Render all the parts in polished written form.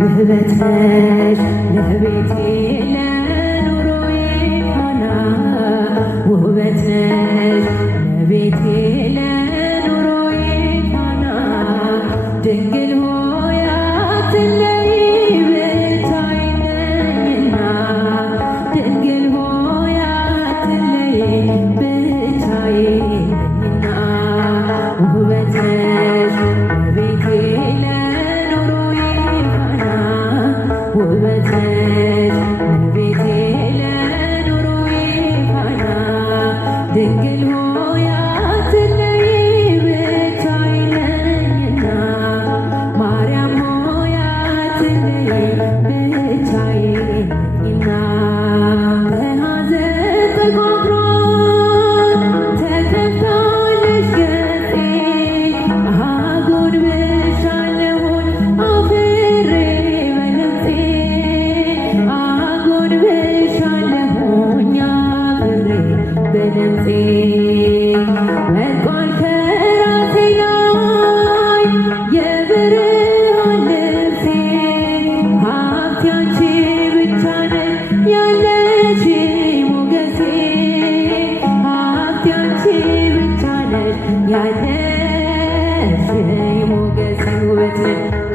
ውበትሽ ለቤቴ ለኑሮዬ ፋና ውበት ነሽ ለቤቴ ለኑሮዬ ፋና ድንግል ሆይ አትለይ ብቻዬን ነኝና ድንግል ሆይ አትለይ ብቻዬን ነኝና ውበት ነሽ ለቤቴ ለኑሮዬ ፋና ውበት ነሽ ለቤቴ ለኑሮዬ ፋና ድንግል ሆይ አትለይ ብቻዬን ነኝና ማርያም ሆይ አትለይ ብቻዬን ነኝና በሐዘን ተጓጉሮ ተከፍታለች ገጼ አጎንብሻለሁኝ አፍሬ በለምፄ አጎንብሻለሁኝ አፍሬ በለምፄ ወድቋል ከራሴ ላይ የብርሃን ልብሴ ሀብቴ አንቺ ብቻ ነሽ ያለሽ ሞገሴ ሀብቴ አንቺ ብቻ ነሽ ያለሽ ሞገሴ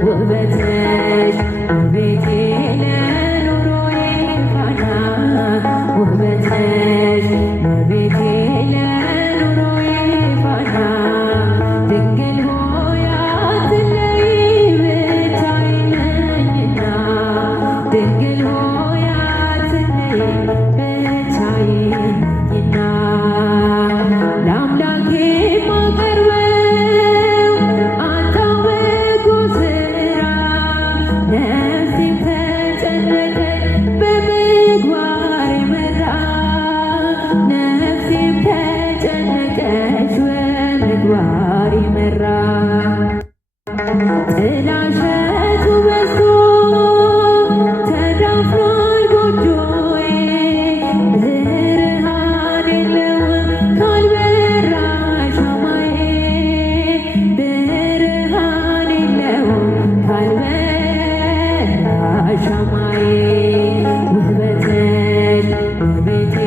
ውበት ነሽ ውቤቴ ለኑሮዬ ፋና ውበት ነሽ ውቤቴ ለኑሮዬ ፋና ድንግል ሆይ አትለይ ብቻዬን ነኝና ድንግል ሆይ አትለይ ብቻዬን ነኝና ለአምላኬ ማቀርበው አንተው በጎ ሥራ ነፍሴም ተጨነቀች በምግባር የመራ ነፍሴም ተጨነቀች በምግባር የመራ ጥላሸቱ በዝቶ ተዳፍኗል ጎጆዬ ብርሃን የለውም ካልበራ ሻማዬ ብርሃን የለውም ካልበራ ሻማዬ ውበት ነሽ ውቤቴ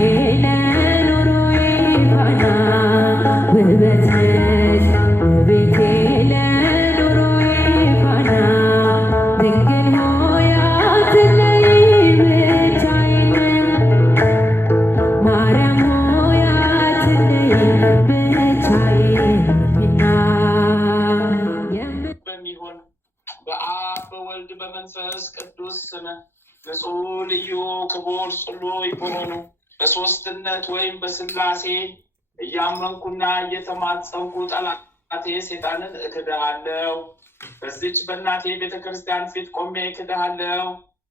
ለኑሮዬ ፋና ውበት ነሽ ውቤቴ ለኑሮዬ ፋና ድንግል ሆይ አትለይ ብቻዬን ማርያም ሆይ አትለይ ብቻዬን ነኝና በሚሆን በአብ በወልድ በመንፈስ ቅዱስ ስም ንጹሕ ልዩ ክቡር ጽሉይ በሆኑ በሦስትነት ወይም በሥላሴ እያመንኩና እየተማጸንኩ ጠላቴ ሰይጣንን እክድሃለሁ። በዚች በእናቴ ቤተ ክርስቲያን ፊት ቆሜ እክድሃለሁ።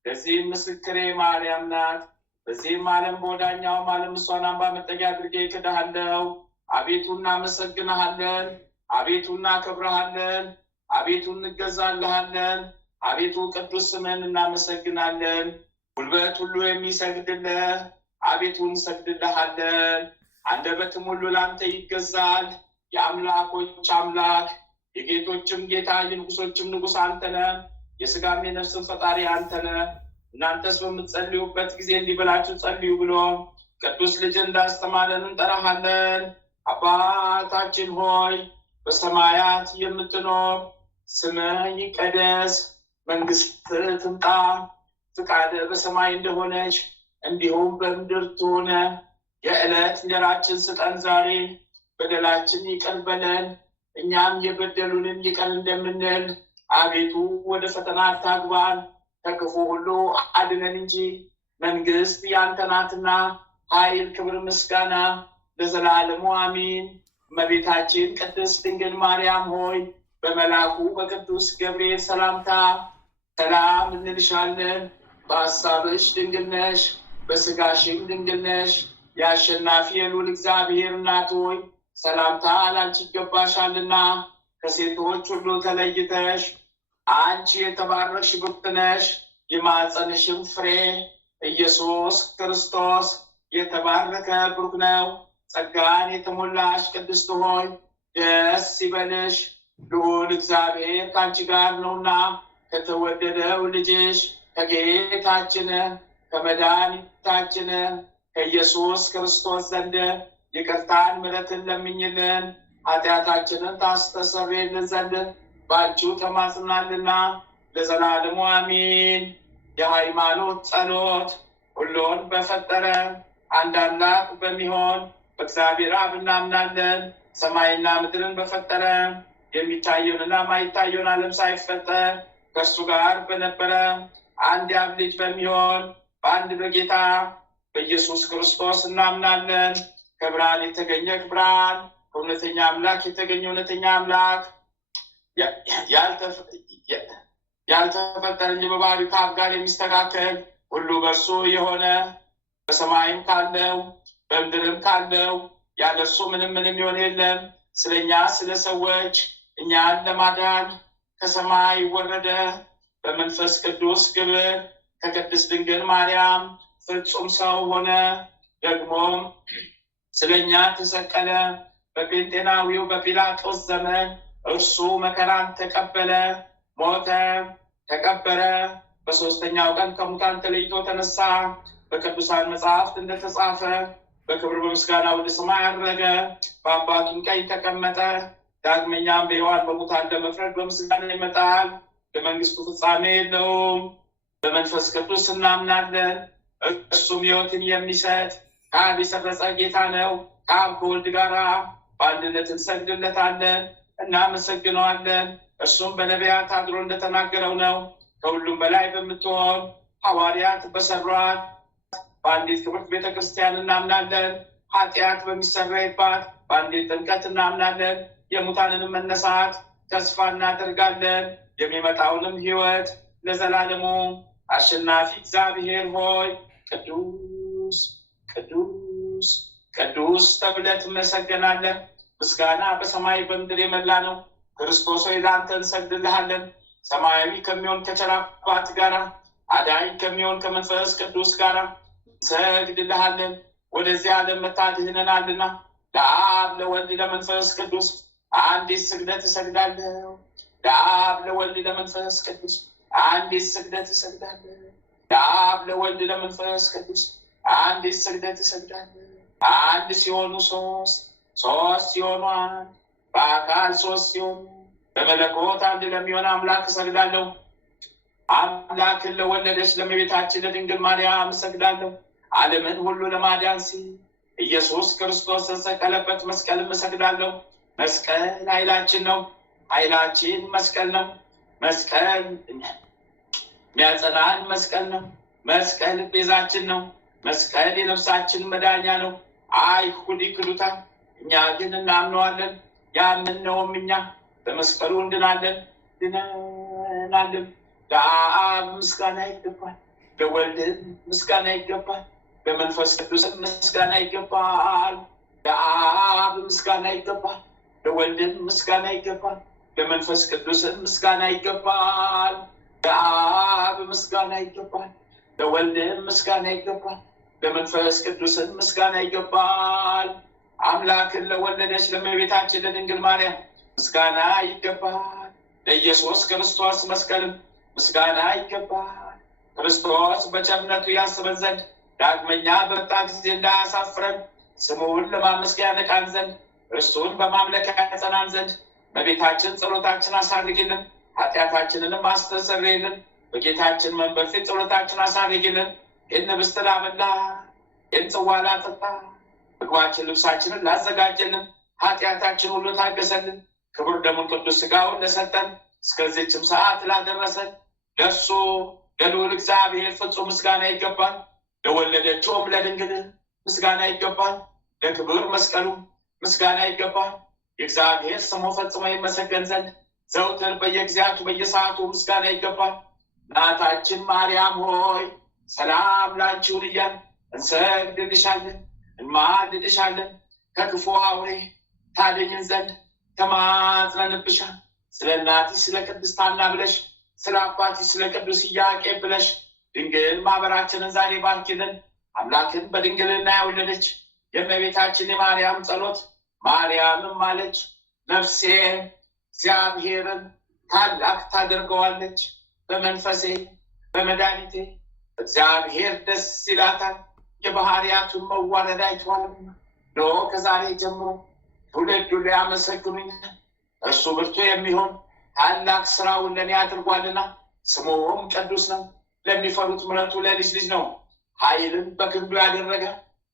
ለዚህም ምስክሬ ማርያም ናት። በዚህም ዓለም በወዳኛውም ዓለም እሷን አምባ መጠጊያ አድርጌ እክድሃለሁ። አቤቱ እናመሰግንሃለን፣ አቤቱ እናከብረሃለን፣ አቤቱ እንገዛልሃለን፣ አቤቱ ቅዱስ ስምን እናመሰግናለን። ጉልበት ሁሉ የሚሰግድልህ አቤቱ እንሰግድልሃለን። አንደበትም ሁሉ ላንተ ይገዛል። የአምላኮች አምላክ የጌቶችም ጌታ የንጉሶችም ንጉሥ አንተ ነህ። የሥጋም የነፍስም ፈጣሪ አንተ ነህ። እናንተስ በምትጸልዩበት ጊዜ እንዲህ ብላችሁ ጸልዩ ብሎ ቅዱስ ልጅ እንዳስተማረን እንጠራሃለን። አባታችን ሆይ በሰማያት የምትኖር ስምህ ይቀደስ፣ መንግሥትህ ትምጣ፣ ፍቃድህ በሰማይ እንደሆነች እንዲሁም በምድር ትሁን። የዕለት እንጀራችንን ስጠን ዛሬ፣ በደላችን ይቅር በለን እኛም የበደሉንን ይቅር እንደምንል፣ አቤቱ ወደ ፈተና አታግባን ከክፉ ሁሉ አድነን እንጂ መንግሥት ያንተ ናትና ኃይል፣ ክብር፣ ምስጋና ለዘላለሙ አሜን። እመቤታችን ቅድስት ድንግል ማርያም ሆይ በመልአኩ በቅዱስ ገብርኤል ሰላምታ ሰላም እንልሻለን። በሐሳብሽ ድንግል ነሽ፣ በሥጋሽም ድንግል ነሽ። የአሸናፊ የልዑል እግዚአብሔር እናት ሆይ ሰላምታ ላንቺ ይገባሻልና ከሴቶች ሁሉ ተለይተሽ አንቺ የተባረክሽ ብርክት ነሽ። የማኅፀንሽም ፍሬ ኢየሱስ ክርስቶስ የተባረከ ብሩክ ነው። ጸጋን የተሞላሽ ቅድስት ሆይ ደስ ይበልሽ፣ ልዑል እግዚአብሔር ከአንቺ ጋር ነውና ከተወደደው ልጅሽ ከጌታችን ከመድኃኒታችን ከኢየሱስ ክርስቶስ ዘንድ ይቅርታን ምሕረትን ለምኝልን ኃጢአታችንን ታስተሰርይልን ዘንድ ባንቺው ተማጽናልና ለዘላለሙ አሜን። የሃይማኖት ጸሎት። ሁሉን በፈጠረ አንድ አምላክ በሚሆን በእግዚአብሔር አብ እናምናለን። ሰማይና ምድርን በፈጠረ የሚታየውንና ማይታየውን ዓለም ሳይፈጠር ከእርሱ ጋር በነበረ አንድ የአብ ልጅ በሚሆን በአንድ በጌታ በኢየሱስ ክርስቶስ እናምናለን። ከብርሃን የተገኘ ብርሃን፣ ከእውነተኛ አምላክ የተገኘ እውነተኛ አምላክ፣ ያልተፈጠረ እንጂ በባህሪው ከአብ ጋር የሚስተካከል ሁሉ በእርሱ የሆነ በሰማይም ካለው በምድርም ካለው ያለ እርሱ ምንም ይሆን የለም። ስለኛ ስለ ሰዎች እኛን ለማዳን ከሰማይ ወረደ። በመንፈስ ቅዱስ ግብር ከቅድስት ድንግል ማርያም ፍጹም ሰው ሆነ። ደግሞም ስለኛ ተሰቀለ። በጴንጤናዊው በጲላጦስ ዘመን እርሱ መከራን ተቀበለ፣ ሞተ፣ ተቀበረ። በሦስተኛው ቀን ከሙታን ተለይቶ ተነሳ። በቅዱሳን መጽሐፍት እንደተጻፈ በክብር በምስጋና ወደ ሰማይ አረገ፣ በአባቱም ቀኝ ተቀመጠ። ዳግመኛም በሕያዋን በሙታን ለመፍረድ በምስጋና ይመጣል። ለመንግስቱ ፍጻሜ የለውም። በመንፈስ ቅዱስ እናምናለን። እርሱም ሕይወትን የሚሰጥ ከአብ የሰረጸ ጌታ ነው። ከአብ ከወልድ ጋር በአንድነት እንሰግድለታለን፣ እናመሰግነዋለን። እርሱም በነቢያት አድሮ እንደተናገረው ነው። ከሁሉም በላይ በምትሆን ሐዋርያት በሰሯት በአንዲት ክብርት ቤተክርስቲያን እናምናለን። ኃጢአት በሚሰረይባት በአንዲት ጥምቀት እናምናለን። የሙታንንም መነሳት ተስፋ እናደርጋለን። የሚመጣውንም ሕይወት ለዘላለሙ አሸናፊ እግዚአብሔር ሆይ ቅዱስ ቅዱስ ቅዱስ ተብለህ ትመሰገናለህ። ምስጋና በሰማይ በምድር የመላ ነው። ክርስቶስ ሆይ ለአንተ እንሰግድልሃለን። ሰማያዊ ከሚሆን ከቸር አባት ጋር አዳኝ ከሚሆን ከመንፈስ ቅዱስ ጋር እንሰግድልሃለን። ወደዚህ ዓለም መታድህነናልና ለአብ ለወልድ ለመንፈስ ቅዱስ አንዲት ስግደት እሰግዳለሁ። ለአብ ለወልድ ለመንፈስ ቅዱስ አንዲት ስግደት እሰግዳለሁ። ለአብ ለወልድ ለመንፈስ ቅዱስ አንዲት ስግደት እሰግዳለሁ። አንድ ሲሆኑ ሶስት፣ ሶስት ሲሆኑ አንድ፣ በአካል ሶስት ሲሆኑ በመለኮት አንድ ለሚሆን አምላክ እሰግዳለሁ። አምላክን ለወለደች ለእመቤታችን ለድንግል ማርያም እሰግዳለሁ። ዓለምን ሁሉ ለማዳን ሲል ኢየሱስ ክርስቶስ ተሰቀለበት መስቀልም እሰግዳለሁ። መስቀል ኃይላችን ነው። ኃይላችን መስቀል ነው። መስቀል የሚያጸናን መስቀል ነው። መስቀል ቤዛችን ነው። መስቀል የነፍሳችን መዳኛ ነው። አይሁድ ይክዱታል፣ እኛ ግን እናምነዋለን። ያምነውም እኛ በመስቀሉ እንድናለን፣ ድነናለን። ለአብ ምስጋና ይገባል፣ ለወልድ ምስጋና ይገባል፣ ለመንፈስ ቅዱስ ምስጋና ይገባል። ለአብ ምስጋና ይገባል፣ ለወልድ ምስጋና ይገባል፣ ለመንፈስ ቅዱስ ምስጋና ይገባል። ለአብ ምስጋና ይገባል፣ ለወልድ ምስጋና ይገባል፣ ለመንፈስ ቅዱስ ምስጋና ይገባል። አምላክን ለወለደች ለእመቤታችን ለድንግል ማርያም ምስጋና ይገባል። ለኢየሱስ ክርስቶስ መስቀልም ምስጋና ይገባል። ክርስቶስ በቸርነቱ ያስበን ዘንድ ዳግመኛ በመጣ ጊዜ እንዳያሳፍረን ስሙን ለማመስገን ያነቃን ዘንድ እርሱን በማምለክ ያጸናን ዘንድ እመቤታችን ጸሎታችን አሳርጊልን፣ ኃጢአታችንንም አስተሰርይልን። በጌታችን መንበር ፊት ጸሎታችን አሳርጊልን። ይህን ህብስት ላበላ፣ ይህን ጽዋ ላጠጣ፣ ምግባችን ልብሳችንን ላዘጋጀልን፣ ኃጢአታችን ሁሉ ታገሰልን፣ ክቡር ደሙን ቅዱስ ሥጋውን ለሰጠን፣ እስከዚህችም ሰዓት ላደረሰን ለእርሱ ለልዑል እግዚአብሔር ፍጹም ምስጋና ይገባል። ለወለደችውም ለድንግል ምስጋና ይገባል። ለክብር መስቀሉ ምስጋና ይገባል። የእግዚአብሔር ስሙ ፈጽሞ ይመሰገን ዘንድ ዘውትር በየጊዜያቱ በየሰዓቱ ምስጋና ይገባል። እናታችን ማርያም ሆይ ሰላም ላንቺውን እያል እንሰግድልሻለን፣ እንማልድልሻለን። ከክፉ አውሬ ታደኝን ዘንድ ተማጽነንብሻል። ስለ እናትሽ ስለ ቅድስት ሐና ብለሽ፣ ስለ አባትሽ ስለ ቅዱስ ኢያቄም ብለሽ ድንግል ማህበራችንን ዛሬ ባርኪልን። አምላክን በድንግልና ያወለደች የእመቤታችን የማርያም ጸሎት ማርያምም አለች፣ ነፍሴ እግዚአብሔርን ታላቅ ታደርገዋለች። በመንፈሴ በመድኃኒቴ እግዚአብሔር ደስ ይላታል፣ የባህሪያቱን መዋረድ አይተዋልና። እነሆ ከዛሬ ጀምሮ ትውልድ ሁሉ ያመሰግኑኛል። እርሱ ብርቱ የሚሆን ታላቅ ስራውን ለእኔ አድርጓልና፣ ስሙም ቅዱስ ነው። ለሚፈሩት ምሕረቱ ለልጅ ልጅ ነው። ኃይልን በክንዱ ያደረገ፣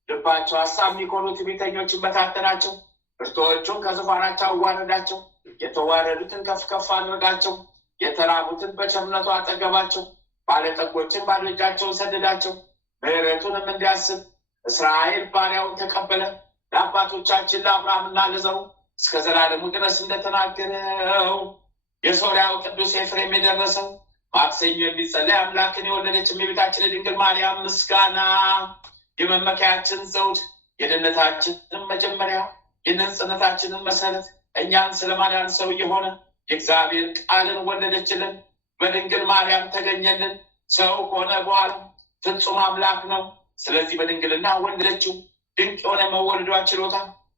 ልባቸው ሐሳብ የሚኮኑ ትዕቢተኞችን በታተናቸው። ብርቱዎቹን ከዙፋናቸው አዋረዳቸው፣ የተዋረዱትን ከፍ ከፍ አድርጋቸው። የተራቡትን በቸርነቱ አጠገባቸው፣ ባለጠጎችን ባዶ እጃቸውን ሰደዳቸው። ምሕረቱንም እንዲያስብ እስራኤል ባሪያውን ተቀበለ። ለአባቶቻችን ለአብርሃምና ለዘሩ እስከ ዘላለሙ ድረስ እንደተናገረው የሶርያው ቅዱስ ኤፍሬም የደረሰው ማክሰኞ የሚጸለይ አምላክን የወለደች እመቤታችን ድንግል ማርያም ምስጋና የመመኪያችን ዘውድ፣ የድነታችንን መጀመሪያ፣ የነጽነታችንን መሰረት፣ እኛን ስለማዳን ሰው የሆነ የእግዚአብሔር ቃልን ወለደችልን። በድንግል ማርያም ተገኘልን። ሰው ከሆነ በኋላ ፍጹም አምላክ ነው። ስለዚህ በድንግልና ወለደችው። ድንቅ የሆነ መወለዷ ችሎታ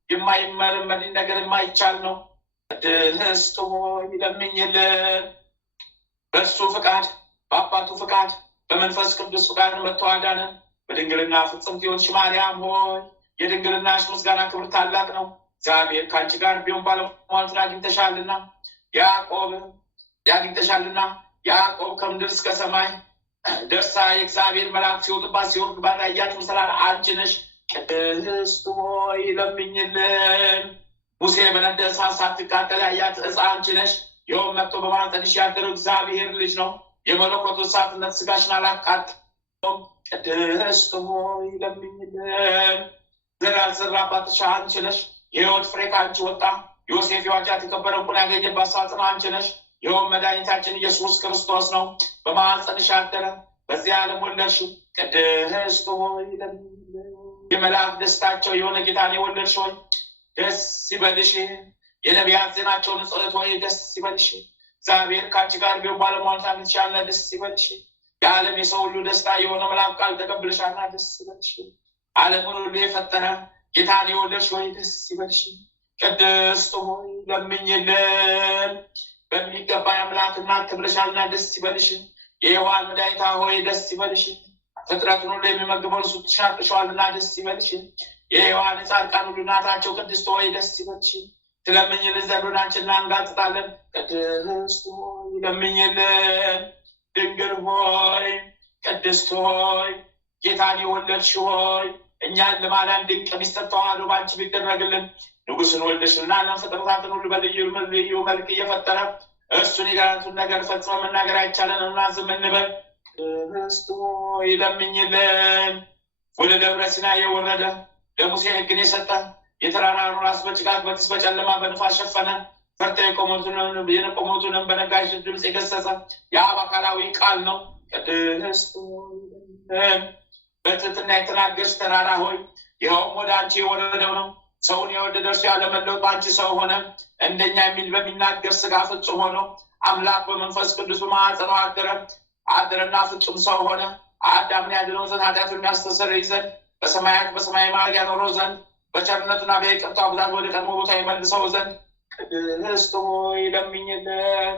የማይመረመር ነገር የማይቻል ነው። ቅድስት ሆይ ለምኝልን። በእሱ ፍቃድ፣ በአባቱ ፍቃድ፣ በመንፈስ ቅዱስ ፍቃድ መጥቶ አዳነን። በድንግልና ፍጽምት የሆንሽ ማርያም ሆይ የድንግልናሽ ምስጋና ክብር ታላቅ ነው። እግዚአብሔር ከአንቺ ጋር ቢሆን ባለሟልትን አግኝተሻልና ያዕቆብ ከምድር እስከ ሰማይ ደርሳ የእግዚአብሔር መልአክ ሲወጥባት ሲወርድባት ያያት ምስላል አንቺ ነሽ። ቅድስት ሆይ ለምኝልን። ሙሴ በነደ እሳት ሳትቃጠል ያያት ዕፀ አንቺ ነሽ። ይኸውም መጥቶ በማኅፀንሽ ያደረው እግዚአብሔር ልጅ ነው። የመለኮቱ እሳትነት ሥጋሽን አላቃጠለውም። ቅድስት ሆይ ለምኝልን። ዘር ያልዘራባትሽ አንቺ ነሽ። የሕይወት ፍሬ ከአንቺ ወጣ። ዮሴፍ የዋጃት የከበረ ዕንቁን ያገኘባት ሳጥን አንቺ ነሽ። ይኸውም መድኃኒታችን ኢየሱስ ክርስቶስ ነው። በማኅፀንሽ ያደረ በዚህ ዓለም ወለድሽው። ቅድስት ሆይ ለምኝልን። የመልአክ ደስታቸው የሆነ ጌታን የወለድሽ ሆይ ደስ ይበልሽ። የነቢያት ዜናቸውን ጸሎት ሆይ ደስ ይበልሽ። እግዚአብሔር ከአንቺ ጋር ቢሆን ባለሟልነት አግኝተሻልና ደስ ይበልሽ። የዓለም የሰው ሁሉ ደስታ የሆነ መልአክ ቃል ተቀብለሻልና ደስ ይበልሽ። ዓለምን ሁሉ የፈጠረ ጌታን የወለድሽ ሆይ ደስ ይበልሽ። ቅድስት ሆይ ለምኝልን። በሚገባ የአምላክ እናት ተብለሻልና ደስ ይበልሽ። የሔዋን መድኃኒታ ሆይ ደስ ይበልሽ። ፍጥረቱን ሁሉ የሚመግበው እርሱ ተሻቅሸዋልና ደስ ይበልሽ። የሔዋን የጻድቃን ሁሉ እናታቸው ቅድስት ሆይ ደስ ይበልሽ። ትለምኝልን ዘንድ ወደ አንቺ እናንጋጥጣለን። ቅድስት ሆይ ለምኝልን። ድንግል ሆይ ቅድስት ሆይ ጌታን የወለድሽ ሆይ እኛን ለማዳን ድንቅ ሚስጥር ተዋህዶ በአንቺ ቢደረግልን። ንጉሥን ወልደሽልና ዓለም ፍጥረታትን ሁሉ በልዩ ልዩ መልክ እየፈጠረ እርሱን የጋራቱን ነገር ፈጽመ መናገር አይቻለንና ዝም እንበል። ቅድስት ሆይ ለምኝልን። ወደ ደብረ ሲና የወረደ ለሙሴ ሕግን የሰጠ የተራራውን ራስ በጭጋግ በጢስ በጨለማ በንፋስ ሸፈነ። ፈርተው የቆሙትንም በነጋሽ ድምፅ የገሰጸ የአብ አካላዊ ቃል ነው። ቅድስት ሆይ በትሕትና የተናገርሽ ተራራ ሆይ ይኸውም ወደ አንቺ የወረደው ነው። ሰውን የወደደ እርሱ ያለመለወጥ በአንቺ ሰው ሆነ። እንደኛ የሚል በሚናገር ሥጋ ፍጹም ሆኖ አምላክ በመንፈስ ቅዱስ በማኅፀኗ አደረና ፍጹም ሰው ሆነ። አዳምን ያድነው ዘንድ ኃጢአቱን የሚያስተሰርይ ዘንድ በሰማያት በሰማይ ማዕረግ ያኖረው ዘንድ በቸርነቱና በይቅርታው ብዛት ወደ ቀድሞ ቦታ የመልሰው ዘንድ ቅድስት ሆይ ለምኝልን።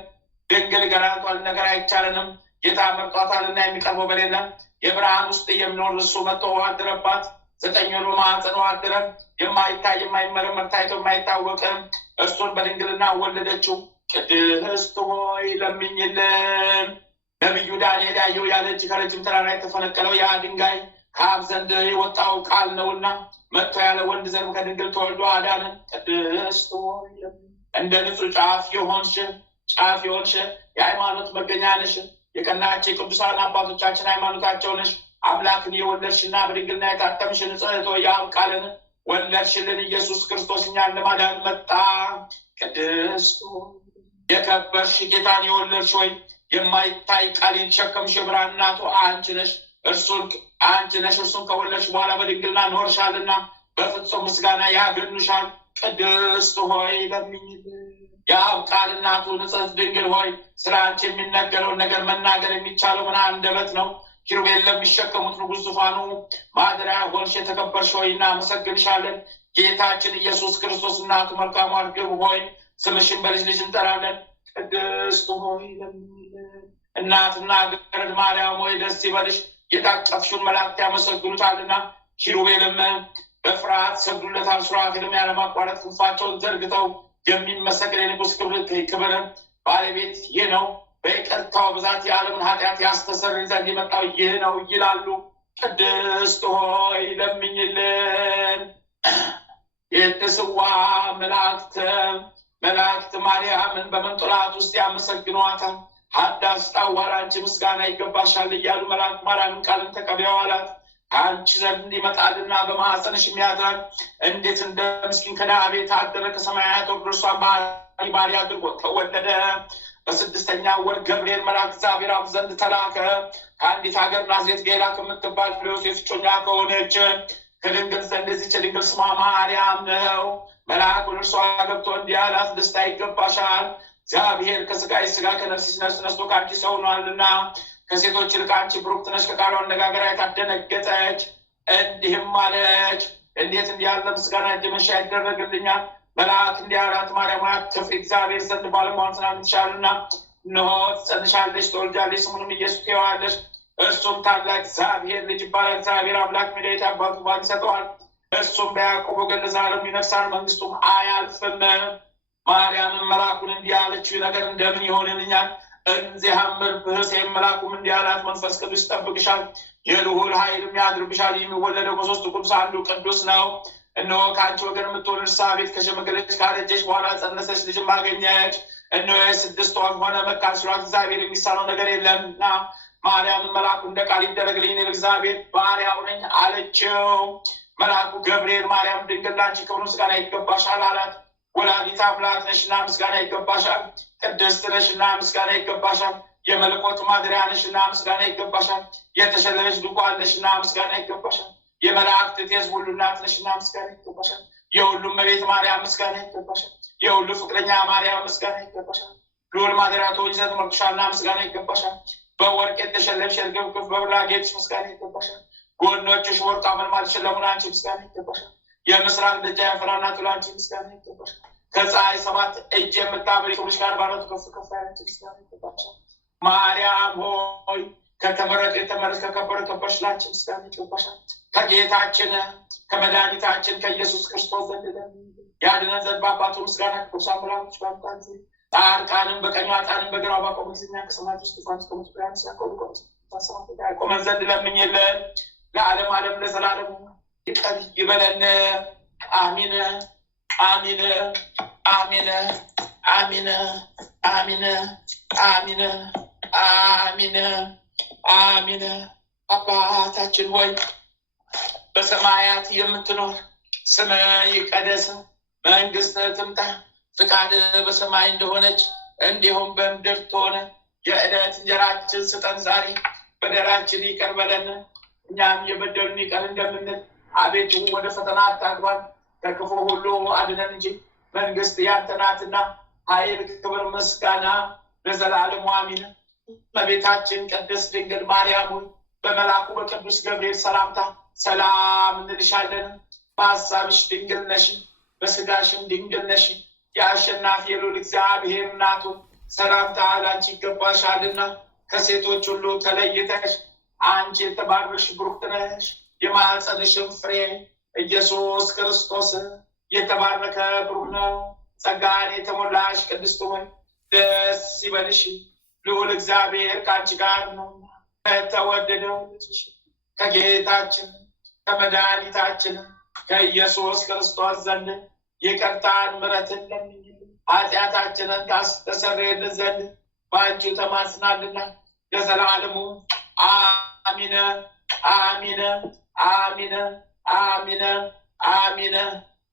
ድንግል ገራቷል፣ ነገር አይቻለንም። ጌታ መርጧታልና የሚቀርበው በሌለ የብርሃን ውስጥ የሚኖር እሱ መጥቶ አደረባት። 9 ወር በማኅፀኗ አደረ። የማይታይ የማይመረመር ታይቶ የማይታወቅም እርሱን በድንግልና ወለደችው። ቅድስት ሆይ ለምኝልን። ነቢዩ ዳንኤል ያየው ያለ እጅ ከረጅም ተራራ የተፈነቀለው ያ ድንጋይ ከአብ ዘንድ የወጣው ቃል ነውና መጥቶ ያለ ወንድ ዘርም ከድንግል ተወልዶ አዳነን። ቅድስት ሆይ እንደ ንጹሕ ጫፍ የሆንሽ የሃይማኖት መገኛ ነሽ። የቀናች የቅዱሳን አባቶቻችን ሃይማኖታቸው ነሽ። አምላክን የወለድሽና በድንግልና የታተምሽ ንጽሕት ሆይ የአብ ቃልን ወለድሽልን። ኢየሱስ ክርስቶስ እኛን ለማዳን መጣ። ቅድስት ሆይ የከበርሽ ጌታን የወለድሽ ሆይ የማይታይ ቃል የተሸከምሽ የብርሃን እናቱ አንቺ ነሽ። እርሱን ከወለድሽ በኋላ በድንግልና ኖርሻልና በፍጹም ምስጋና ያገኑሻል። ቅድስት ሆይ ለምኝልን። የአብ ቃል እናቱ ንጽሕት ድንግል ሆይ ስለ አንቺ የሚነገረውን ነገር መናገር የሚቻለው ምን አንደበት ነው? ኪሩቤል ለሚሸከሙት ንጉሥ ዙፋኑ ማደሪያ ሆንሽ። የተከበርሽ ሆይ እናመሰግንሻለን። ጌታችን ኢየሱስ ክርስቶስ እናቱ መልካሙ እርግብ ሆይ ስምሽን በልጅ ልጅ እንጠራለን። ቅድስት ሆይ ለምኝልን። እናትና ገረድ ማርያም ሆይ ደስ ይበልሽ፣ የታቀፍሽውን መላእክት ያመሰግኑታልና ኪሩቤልም በፍርሃት ሰግዱለታል። ሱራፌልም ያለማቋረጥ ክንፋቸውን ዘርግተው የሚመሰገን የንጉሥ ክብር ባለቤት ይህ ነው፣ በይቅርታው ብዛት የዓለምን ኃጢአት ያስተሰርይ ዘንድ የመጣው ይህ ነው ይላሉ። ቅድስት ሆይ ለምኝልን። የትስዋ መላእክት ማርያምን በመንጦላዕት ውስጥ ያመሰግኗታል። ሀዳስ ጣዋር አንቺ ምስጋና ይገባሻል እያሉ መላእክት ማርያምን ቃልን ተቀበያው አላት። ከአንቺ ዘንድ ይመጣልና በማኅፀንሽ የሚያድራል። እንዴት እንደ ምስኪን ከነዓ ቤት አደረ። ከሰማያት ወርዶ እርሷን ባሪያ አድርጎ ተወለደ። በስድስተኛ ወር ገብርኤል መልአክ እግዚአብሔር አብ ዘንድ ተላከ። ከአንዲት ሀገር ናዝሬት ገሊላ ከምትባል ለዮሴፍ እጮኛ ከሆነች ከድንግል ዘንድ እዚች ድንግል ስሟ ማርያም ነው። መልአክ ወደ እርሷ ገብቶ እንዲህ አላት፣ ደስታ ይገባሻል፣ እግዚአብሔር ከሥጋሽ ሥጋ ከነፍስሽ ነፍስ ነስቶ ከአንቺ ሰው ሆኗልና ከሴቶች ይልቅ አንቺ ብሩክት ነሽ። ከቃሉ አነጋገር አይታ ደነገጠች፣ እንዲህም አለች፣ እንዴት እንዲህ ያለ ምስጋና እጅ መንሻ ይደረግልኛል? መልአክ እንዲህ አላት፣ ማርያም አትፍሪ፣ እግዚአብሔር ዘንድ ባለሟል ስላንትሻልና እነሆ ትጸንሻለሽ፣ ትወልጃለሽ፣ ስሙንም ኢየሱስ ትዪዋለሽ። እርሱም ታላቅ እግዚአብሔር ልጅ ይባላል። እግዚአብሔር አምላክ መድኃኒት አባቱ ባል ይሰጠዋል። እርሱም በያዕቆብ ወገን ለዘላለም ይነግሣል፣ መንግሥቱም አያልፍም። ማርያምን መልአኩን እንዲህ አለችው፣ ነገር እንደምን ይሆንልኛል? እንዚያምር ብህሴም መልአኩም እንዲህ አላት፣ መንፈስ ቅዱስ ይጠብቅሻል፣ የልዑል ኃይልም ያድርብሻል። የሚወለደው ከሦስቱ ቅዱስ አንዱ ቅዱስ ነው። እነሆ ከአንቺ ወገን የምትሆን ኤልሳቤጥ ከሸመገለች ካረጀች በኋላ ጸነሰች፣ ልጅም አገኘች። እነሆ የ6 ወር ሆነ፣ መካን ስለሆነች እግዚአብሔር የሚሳነው ነገር የለምና። ማርያምን መልአኩ እንደ ቃል ይደረግልኝ፣ እኔ እግዚአብሔር ባሪያው ነኝ አለችው። መልአኩ ገብርኤል ማርያም ድንግል ላንቺ ክብር ምስጋና ይገባሻል አላት። ወላዲተ አምላክ ነሽና ምስጋና ይገባሻል። ቅድስት ነሽና ምስጋና ይገባሻል። የመለኮት ማደሪያ ነሽና ምስጋና ይገባሻል። የተሸለመች ድንኳን ነሽና ምስጋና ይገባሻል። የመላእክት እቴዝ ሁሉ እናት ነሽና ምስጋና ይገባሻል። የሁሉም እመቤት ማርያም ምስጋና ይገባሻል። የሁሉ ፍቅረኛ ማርያም ምስጋና ይገባሻል። ልዑል ማደሪያ ትሆኚ ዘንድ መርጦሻልና ምስጋና ይገባሻል። በወርቅ የተሸለምሽ የርግብ ክንፍ በብርሃን ያጌጥሽ ምስጋና ይገባሻል። ጎኖችሽ ወርቅ አመልማል የተሸለሙ አንቺ ምስጋና ይገባሻል። የምስራቅ ደጃፍ ያፈራና ጥላ አንቺ ምስጋና ይገባሻል። ከፀሐይ 7 እጅ የምታበሪ ክብርሽ ጋር ባረቱ ከፍ ከፍ ያለች ምስጋና ይገባሻል። ማርያም ሆይ ከተመረጠ የተመረጥሽ ከከበረ ከበርሽ ላንቺ ምስጋና ይገባሻል። ከጌታችን ከመድኃኒታችን ከኢየሱስ ክርስቶስ ዘንድ ያድነን ዘንድ በአባቱ ምስጋና ከቅዱሳን መላእክት ጋር ጻድቃንን በቀኙ ኃጥአንን በግራው ባቆመ ጊዜ ከሰማያት ውስጥ ዙፋን እስከሞቱ ቢያንስ ያቆመን ዘንድ ለምኝልን። ለዓለም ዓለም ለዘላለሙ ይቅር ይበለን። አሚን አሚን አሚን አሚን አሚን አሚን አሚን አሚን። አባታችን ሆይ በሰማያት የምትኖር ስምህ ይቀደስ፣ መንግሥትህ ትምጣ፣ ፍቃድህ በሰማይ እንደሆነች እንዲሁም በምድር ትሆን። የዕለት እንጀራችንን ስጠን ዛሬ፣ በደላችንን ይቅር በለን እኛም የበደሉንን ይቅር እንደምንል፣ አቤቱ ወደ ፈተና አታግባን ከክፉ ሁሉ አድነን እንጂ መንግሥት ያንተ ናትና ኃይል፣ ክብር፣ ምስጋና ለዘላለሙ አሜን። እመቤታችን ቅድስት ድንግል ማርያም ሆይ በመልአኩ በቅዱስ ገብርኤል ሰላምታ ሰላም እንልሻለን። በሐሳብሽ ድንግል ነሽ፣ በሥጋሽም ድንግል ነሽ። የአሸናፊ የልዑል እግዚአብሔር እናቱ ሰላምታ ላንቺ ይገባሻልና ከሴቶች ሁሉ ተለይተሽ አንቺ የተባረክሽ ብሩክት ነሽ። የማኅፀንሽም ፍሬ ኢየሱስ ክርስቶስ የተባረከ ብሩክ ነው። ጸጋን የተሞላሽ ቅድስት ሆይ ደስ ይበልሽ፣ ልዑል እግዚአብሔር ከአንቺ ጋር ነው። ከተወደደው ልጅሽ ከጌታችን ከመድኃኒታችን ከኢየሱስ ክርስቶስ ዘንድ ይቅርታን ምሕረትን ለምኝልን፣ ኃጢአታችንን ታስተሰርይልን ዘንድ በአንቺ ተማጽናልና ለዘላለሙ አሚን አሚን አሚን አሚን አሚን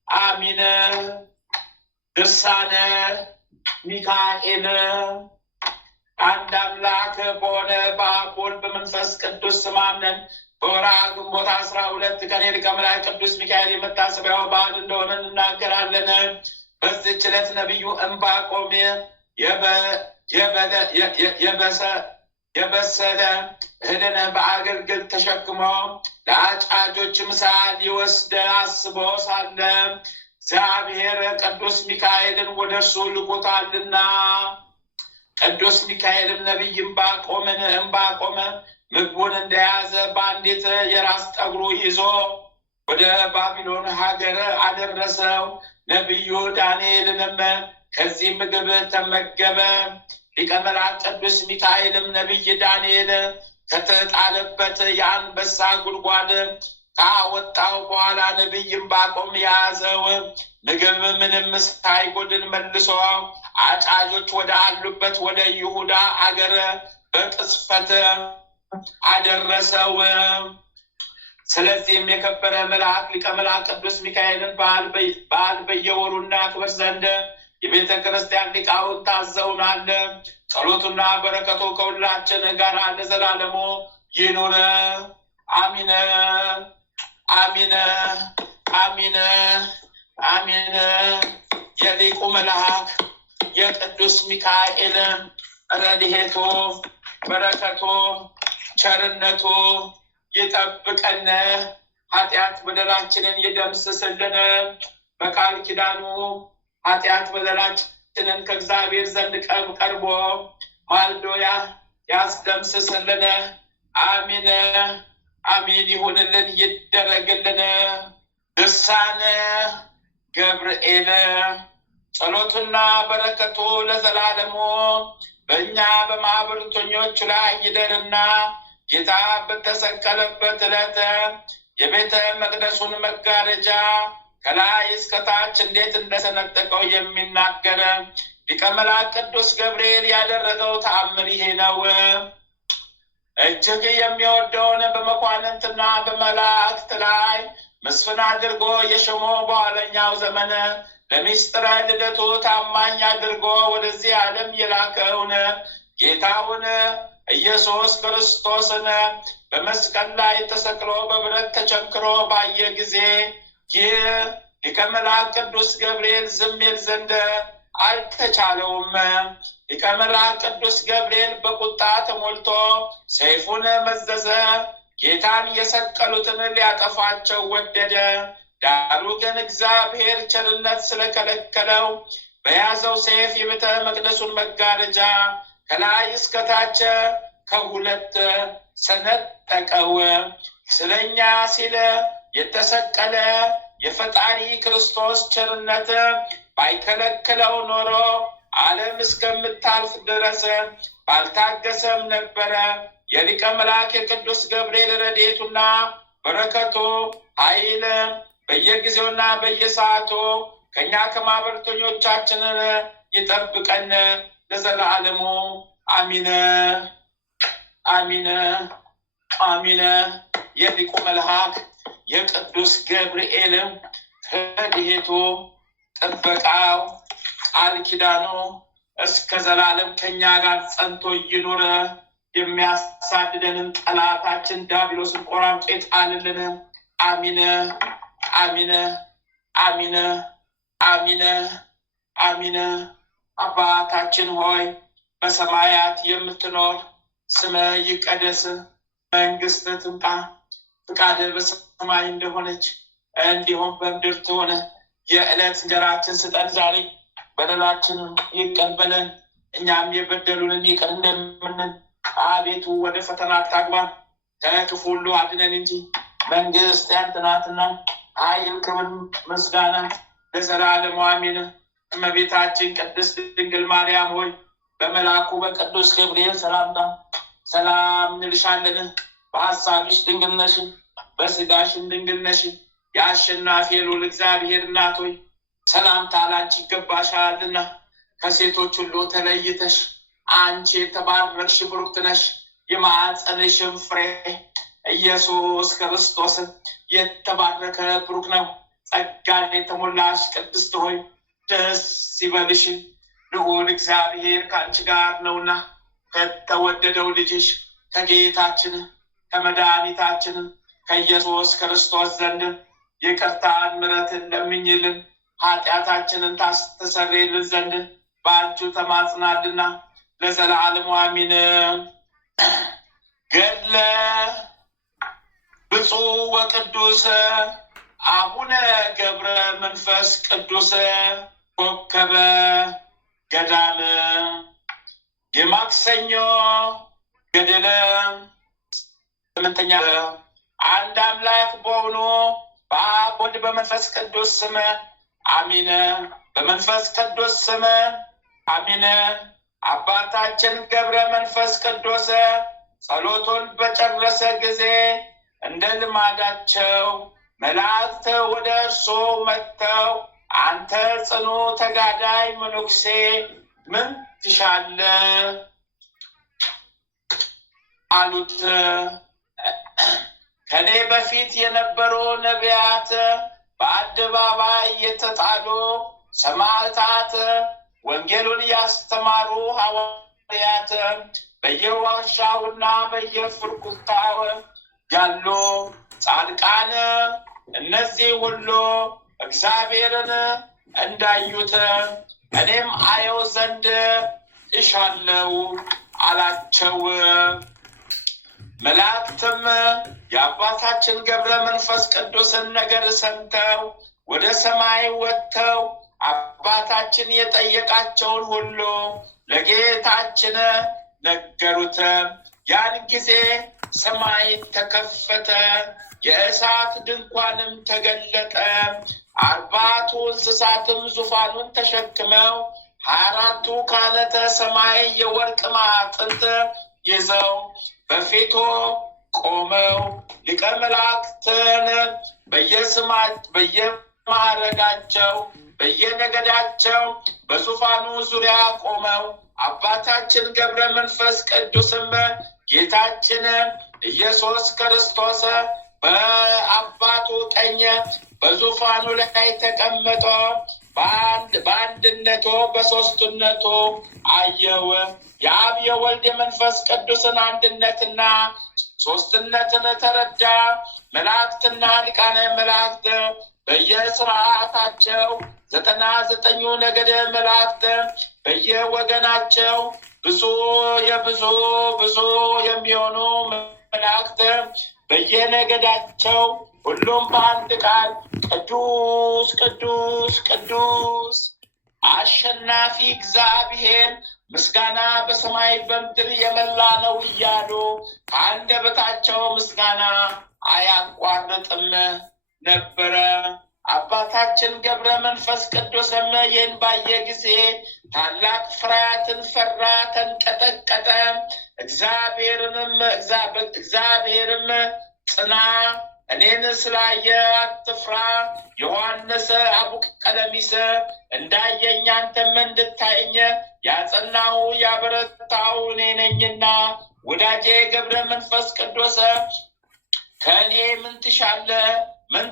አሚን። ድርሳነ ሚካኤል። አንድ አምላክ በሆነ በአብ ወልድ በመንፈስ ቅዱስ ስም አምነን በወርኃ ግንቦት 12 ቀን የሊቀ መላእክት ቅዱስ ሚካኤል የመታሰቢያው በዓል እንደሆነ እንናገራለን። በዚህች ዕለት ነቢዩ ዕንባቆም የበሰለ እህልን በአገልግል ተሸክሞ ለአጫጆች ምሳ ሊወስድ አስቦ ሳለ እግዚአብሔር ቅዱስ ሚካኤልን ወደ እርሱ ልኮታልና። ቅዱስ ሚካኤልም ነቢይ ዕንባቆም ምግቡን እንደያዘ በአንዲት የራስ ጠጉሩ ይዞ ወደ ባቢሎን ሀገር አደረሰው። ነቢዩ ዳንኤልንም ከዚህ ምግብ ተመገበ። ሊቀ መላእክት ቅዱስ ሚካኤልም ነቢይ ዳንኤል ከተጣለበት የአንበሳ ጉድጓድ ካወጣው በኋላ ነቢይ ዕንባቆም የያዘው ምግብ ምንም ሳይጎድል መልሶ አጫጆች ወደ አሉበት ወደ ይሁዳ አገር በቅጽበት አደረሰው። ስለዚህም የከበረ መልአክ ሊቀ መላእክት ቅዱስ ሚካኤልን በዓል በየወሩ እናክብር ዘንድ የቤተ ክርስቲያን ሊቃውንት ታዘውናል። ጸሎቱና በረከቱ ከሁላችን ጋር ለዘላለሙ ይኑር፣ አሚን አሚን አሚን አሚን። የሊቁ መልአክ የቅዱስ ሚካኤል ረድኤቱ በረከቱ ቸርነቱ ይጠብቀን፣ ኃጢአት በደላችንን ይደምስስልን። በቃል ኪዳኑ ኃጢአት በደላችንን ከእግዚአብሔር ዘንድ ቀርቦ ማልዶ ያስደምስስልን። አሚን አሚን ይሁንልን ይደረግልን። ድርሳነ ገብርኤል ጸሎቱና በረከቱ ለዘላለሙ በእኛ በማኅበርተኞች ላይ ይደርና ጌታ በተሰቀለበት ዕለት የቤተ መቅደሱን መጋረጃ ከላይ እስከታች እንዴት እንደሰነጠቀው የሚናገር ሊቀ መላእክት ቅዱስ ገብርኤል ያደረገው ተአምር ይሄ ነው። እጅግ የሚወደውን በመኳንንትና በመላእክት ላይ መስፍን አድርጎ የሾመ በኋለኛው ዘመን ለምስጢረ ልደቱ ታማኝ አድርጎ ወደዚህ ዓለም የላከውን ጌታውን ኢየሱስ ክርስቶስን በመስቀል ላይ ተሰቅሎ በብረት ተቸንክሮ ባየ ጊዜ ይህ ሊቀ መላእክት ቅዱስ ገብርኤል ዝም ይል ዘንድ አልተቻለውም። ሊቀ መላእክት ቅዱስ ገብርኤል በቁጣ ተሞልቶ ሰይፉን መዘዘ። ጌታን የሰቀሉትን ሊያጠፋቸው ወደደ። ዳሩ ግን እግዚአብሔር ቸርነት ስለከለከለው በያዘው ሰይፍ የቤተ መቅደሱን መጋረጃ ከላይ እስከታች ከሁለት ሰነጠቀው። ስለኛ ሲል የተሰቀለ የፈጣሪ ክርስቶስ ቸርነት ባይከለክለው ኖሮ ዓለም እስከምታልፍ ድረስ ባልታገሰም ነበረ። የሊቀ መልአክ የቅዱስ ገብርኤል ረድኤቱና በረከቱ ኃይል በየጊዜውና በየሰዓቱ ከእኛ ከማኅበርተኞቻችን ይጠብቀን ለዘላለሙ አሚን አሚን አሚን። የሊቁ መልአክ የቅዱስ ገብርኤል ረድኤቱ ጥበቃው ቃል ኪዳኑ እስከ ዘላለም ከኛ ጋር ጸንቶ ይኑር። የሚያሳድደንን ጠላታችን ዲያብሎስን ቆራምጦ ይጣልልን። አሚን አሚን አሚን አሚን አሚን። አባታችን ሆይ በሰማያት የምትኖር ስምህ ይቀደስ፣ መንግስትህ ትምጣ፣ ፈቃድህ በሰማይ እንደሆነች እንዲሁም በምድር ትሁን። የዕለት እንጀራችንን ስጠን ዛሬ፣ በደላችንን ይቅር በለን እኛም የበደሉንን ይቅር እንደምንል፣ አቤቱ ወደ ፈተና አታግባን ከክፉ ሁሉ አድነን እንጂ መንግስት ያንተ ናትና ኃይል፣ ክብር፣ ምስጋና ለዘላለሙ አሜን። እመቤታችን ቅድስት ድንግል ማርያም ሆይ በመልአኩ በቅዱስ ገብርኤል ሰላምታ ሰላም እንልሻለን። በሐሳብሽ ድንግል ነሽ፣ በሥጋሽም ድንግል ነሽ። የአሸናፊ ልዑል እግዚአብሔር እናት ሆይ ሰላምታ ላንቺ ይገባሻልና ከሴቶች ሁሉ ተለይተሽ አንቺ የተባረክሽ ብሩክት ነሽ። የማኅፀንሽም ፍሬ ኢየሱስ ክርስቶስ የተባረከ ብሩክ ነው። ጸጋን የተሞላሽ ቅድስት ሆይ ደስ ይበልሽ፣ ልዑል እግዚአብሔር ከአንቺ ጋር ነውና ከተወደደው ልጅሽ ከጌታችን ከመድኃኒታችን ከኢየሱስ ክርስቶስ ዘንድ ይቅርታን ምሕረትን ለምኝልን ኃጢአታችንን ታስተሰርይልን ዘንድ በአንቺ ተማጽናልና ለዘላለሙ አሚን። ገድለ ብፁዕ ወቅዱስ አቡነ ገብረ መንፈስ ቅዱስ ኮከበ ገዳም የማክሰኞ ገድል 8ኛ አንድ አምላክ በሆኑ በአብ ወልድ በመንፈስ ቅዱስ ስም አሚን። በመንፈስ ቅዱስ ስም አሚን። አባታችን ገብረ መንፈስ ቅዱስ ጸሎቱን በጨረሰ ጊዜ እንደ ልማዳቸው መላእክት ወደ እርሱ መጥተው አንተ ጽኑ ተጋዳይ መነኩሴ ምን ትሻለህ አሉት። ከኔ በፊት የነበሩ ነቢያት፣ በአደባባይ የተጣሉ ሰማዕታት፣ ወንጌሉን ያስተማሩ ሐዋርያት፣ በየዋሻውና በየፍርኩታው ያሉ ጻድቃን፣ እነዚህ ሁሉ እግዚአብሔርን እንዳዩት እኔም አየው ዘንድ እሻለው አላቸው። መላእክትም የአባታችን ገብረ መንፈስ ቅዱስን ነገር ሰምተው ወደ ሰማይ ወጥተው አባታችን የጠየቃቸውን ሁሉ ለጌታችን ነገሩት። ያን ጊዜ ሰማይ ተከፈተ፣ የእሳት ድንኳንም ተገለጠ። 40ቱ እንስሳትም ዙፋኑን ተሸክመው 24ቱ ካህናተ ሰማይ የወርቅ ማዕጠንት ይዘው በፊቱ ቆመው ሊቀ መላእክትን በየማዕረጋቸው በየነገዳቸው በዙፋኑ ዙሪያ ቆመው አባታችን ገብረ መንፈስ ቅዱስም ጌታችን ኢየሱስ ክርስቶስ በአባቱ ቀኝ በዙፋኑ ላይ ተቀምጦ በአንድነቱ በሶስትነቱ አየው። የአብ የወልድ የመንፈስ ቅዱስን አንድነትና ሶስትነትን ተረዳ። መላእክትና ሊቃነ መላእክት በየስርዓታቸው 99ኙ ነገደ መላእክት በየወገናቸው ብዙ የሚሆኑ መላእክት በየነገዳቸው ሁሉም በአንድ ቃል ቅዱስ ቅዱስ ቅዱስ አሸናፊ እግዚአብሔር ምስጋና በሰማይ በምድር የመላ ነው እያሉ ከአንደበታቸው ምስጋና አያቋርጥም ነበረ። አባታችን ገብረ መንፈስ ቅዱስም ይህን ባየ ጊዜ ታላቅ ፍርሃትን ፈራ፣ ተንቀጠቀጠ። እግዚአብሔርም ጽና፣ እኔን ስላየ አትፍራ፣ ዮሐንስ አቡቀለሚስ እንዳየኝ አንተም እንድታየኝ ያጸናው ያበረታው እኔ ነኝና። ወዳጄ ገብረ መንፈስ ቅዱስ ከእኔ ምን ትሻለህ? ምን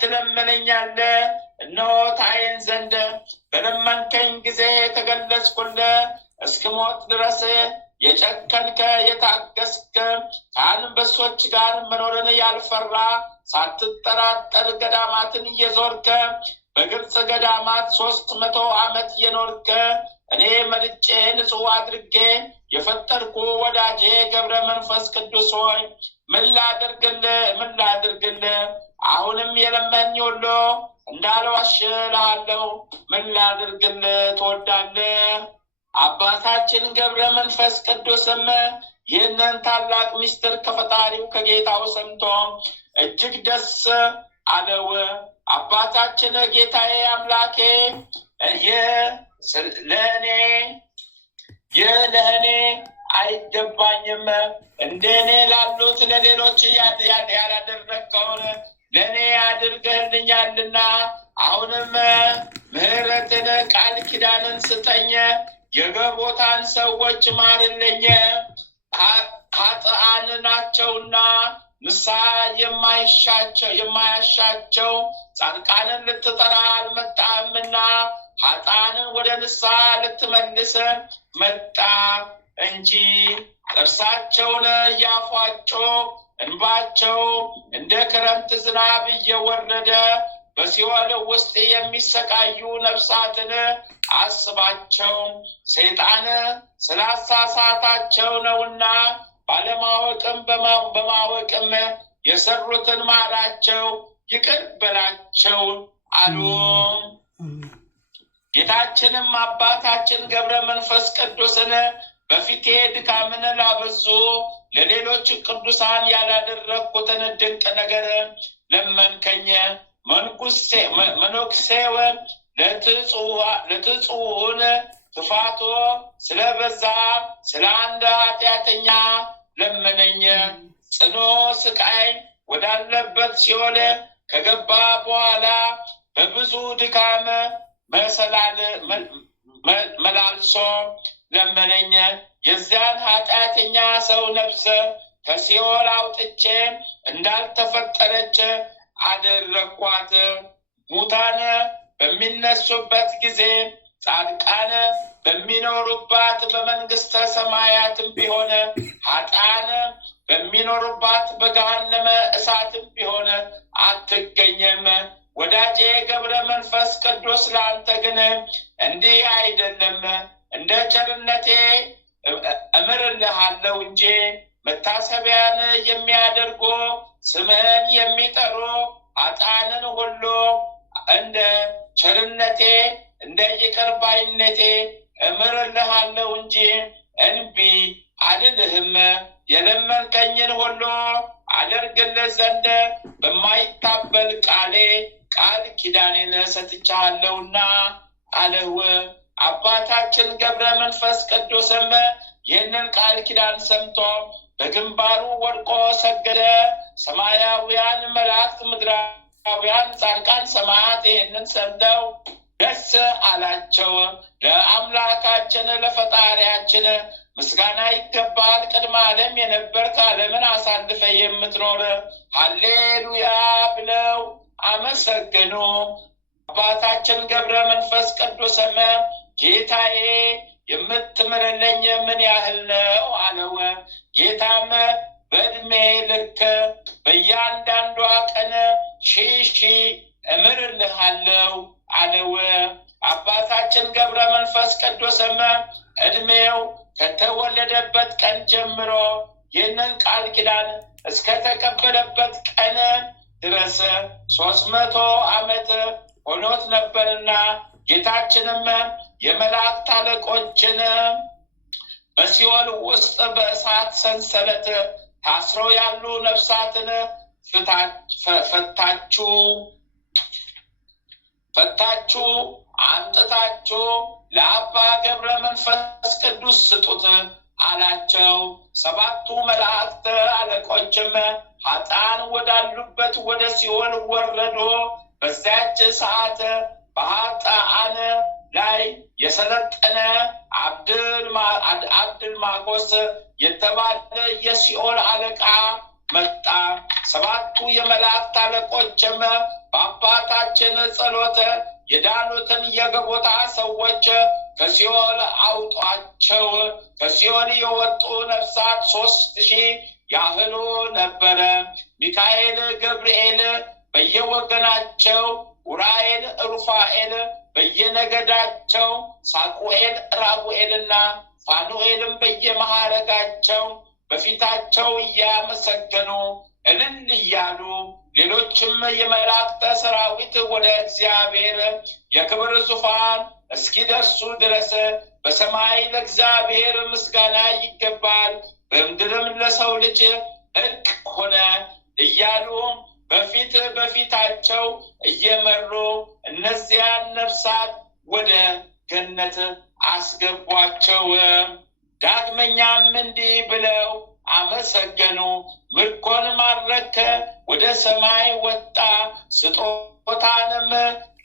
ትለምነኛለህ? እነሆ ታየን ዘንድ በለመንከኝ ጊዜ ተገለጽኩልህ። እስክሞት ድረስ የጨከንከ የታገስክ ከአንበሶች ጋር መኖርን ያልፈራ ሳትጠራጠር ገዳማትን እየዞርክ በግብፅ ገዳማት 300 ዓመት የኖርክ እኔ መርጬ ንጹሕ አድርጌ የፈጠርኩ ወዳጄ ገብረ መንፈስ ቅዱስ ሆይ ምን ላድርግልህ? አሁንም የለመኝ ሁሉ እንዳልዋሽ እልሃለሁ። ምን ላድርግልህ ትወዳለህ? አባታችን ገብረ መንፈስ ቅዱስም ይህንን ታላቅ ምስጢር ከፈጣሪው ከጌታው ሰምቶ እጅግ ደስ አለው። አባታችን ጌታዬ አምላኬ ለእኔ አይገባኝም። እንደኔ ላሉት ለሌሎች ያላደረግከውን ለእኔ አድርገህልኛልና አሁንም ምሕረትን ቃል ኪዳንን ስጠኝ። የገቦታን ሰዎች ማርልኝ፣ ኃጥአን ናቸውና ንስሐ የማያሻቸው ጻድቃንን ልትጠራ አልመጣምና ኃጥአንን ወደ ንስሐ ልትመልስ መጣ እንጂ። ጥርሳቸውን እያፏጮ እንባቸው እንደ ክረምት ዝናብ እየወረደ በሲኦል ውስጥ የሚሰቃዩ ነፍሳትን አስባቸው። ሰይጣን ስላሳሳታቸው ነውና ባለማወቅም በማወቅም የሰሩትን ማራቸው። ይቅር በላቸው አሉ። ጌታችንም አባታችን ገብረ መንፈስ ቅዱስን በፊቴ ድካምን ላበዙ ለሌሎች ቅዱሳን ያላደረግኩትን ድንቅ ነገር ለመንከኝ። መነኩሴው ለትጹውን ክፋቶ ስለበዛ ስለ አንድ ኃጢአተኛ ለመነኝ። ጽኑ ስቃይ ወዳለበት ሲኦል ከገባ በኋላ በብዙ ድካም መላልሶ ለመነኝ። የዚያን ኃጢአተኛ ሰው ነፍስ ከሲኦል አውጥቼ እንዳልተፈጠረች አደረኳት። ሙታን በሚነሱበት ጊዜ ጻድቃን በሚኖሩባት በመንግስተ ሰማያትም ቢሆን ኃጥአን በሚኖሩባት በገሃነመ እሳትም ቢሆን አትገኝም። ወዳጄ ገብረ መንፈስ ቅዱስ ለአንተ ግን እንዲህ አይደለም። እንደ ቸርነቴ እምርልሃለሁ እንጂ መታሰቢያን የሚያደርጉ ስምህን የሚጠሩ ኃጥአንን ሁሉ እንደ ቸርነቴ እንደ ይቅር ባይነቴ እምርልሃለሁ እንጂ እንቢ አልልህም። የለመንከኝን ሁሉ አደርግልህ ዘንድ በማይታበል ቃሌ ቃል ኪዳኔን ሰጥቻለሁና አለው። አባታችን ገብረ መንፈስ ቅዱስም ይህንን ቃል ኪዳን ሰምቶ በግንባሩ ወድቆ ሰገደ። ሰማያውያን መላእክት፣ ምድራውያን ጻድቃን፣ ሰማዕታት ይህንን ሰምተው ደስ አላቸው። ለአምላካችን ለፈጣሪያችን ምስጋና ይገባል። ቅድመ ዓለም የነበርክ ዓለምን አሳልፈ የምትኖር ሃሌሉያ ብለው አመሰገኑ። አባታችን ገብረ መንፈስ ቅዱስም ጌታዬ የምትምርልኝ ምን ያህል ነው አለው። ጌታም በዕድሜ ልክ በእያንዳንዷ ቀን ሺህ እምርልሃለሁ አለው። አባታችን ገብረ መንፈስ ቅዱስም ዕድሜው ከተወለደበት ቀን ጀምሮ ይህንን ቃል ኪዳን እስከተቀበለበት ቀን ድረስ 300 ዓመት ሆኖት ነበርና ጌታችንም የመላእክት አለቆችን በሲኦል ውስጥ በእሳት ሰንሰለት ታስረው ያሉ ነፍሳትን ፈታችሁ አምጥታችሁ ለአባ ገብረ መንፈስ ቅዱስ ስጡት አላቸው። 7ቱ መላእክት አለቆችም ኃጥአን ወዳሉበት ወደ ሲኦል ወረዱ። በዚያች ሰዓት በኃጥአን ላይ የሰለጠነ አብድልማጎስ የተባለ የሲኦል አለቃ መጣ። 7ቱ የመላእክት አለቆችም በአባታችን ጸሎት የዳኑትን የገቦታ ሰዎች ከሲኦል አውጧቸው። ከሲኦል የወጡ ነፍሳት 3000 ያህሉ ነበረ። ሚካኤል፣ ገብርኤል በየወገናቸው፣ ኡራኤል፣ ሩፋኤል በየነገዳቸው፣ ሳቁኤል፣ ራጉኤልና ፋኑኤልም በየማዕረጋቸው በፊታቸው እያመሰገኑ እልል እያሉ ሌሎችም የመላእክት ሰራዊት ወደ እግዚአብሔር የክብር ዙፋን እስኪደርሱ ድረስ በሰማይ ለእግዚአብሔር ምስጋና ይገባል፣ በምድርም ለሰው ልጅ እርቅ ሆነ እያሉ በፊታቸው እየመሩ እነዚያን ነፍሳት ወደ ገነት አስገቧቸው። ዳግመኛም እንዲህ ብለው አመሰገኑ። ምርኮን ማረከ፣ ወደ ሰማይ ወጣ፣ ስጦታንም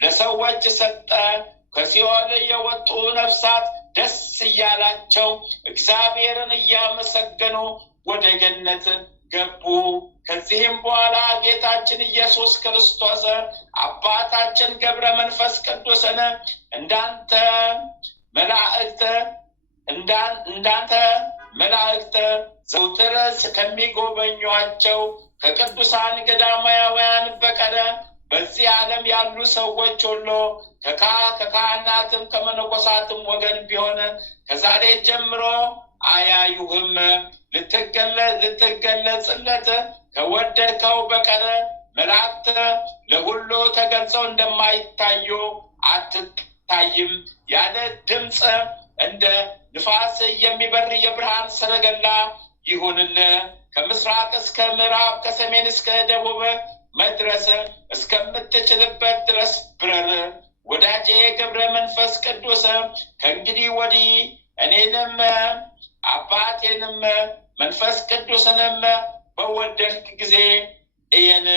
ለሰዎች ሰጠ። ከሲኦል የወጡ ነፍሳት ደስ እያላቸው እግዚአብሔርን እያመሰገኑ ወደ ገነት ገቡ። ከዚህም በኋላ ጌታችን ኢየሱስ ክርስቶስ አባታችን ገብረ መንፈስ ቅዱስን እንዳንተ መላእክት ዘውትር ከሚጎበኟቸው ከቅዱሳን ገዳማውያን በቀረ በዚህ ዓለም ያሉ ሰዎች ሁሉ ከካህናትም ከመነኮሳትም ወገን ቢሆን ከዛሬ ጀምሮ አያዩህም። ልትገለጽለት ከወደድከው በቀረ መላእክት ለሁሉ ተገልጸው እንደማይታዩ አትታይም። ያለ ድምፅ እንደ ንፋስ የሚበር የብርሃን ሰረገላ ይሁንል። ከምስራቅ እስከ ምዕራብ ከሰሜን እስከ ደቡብ መድረስ እስከምትችልበት ድረስ ብረር። ወዳጄ ገብረ መንፈስ ቅዱስ ከእንግዲህ ወዲህ እኔንም አባቴንም መንፈስ ቅዱስንም በወደድክ ጊዜ እየን።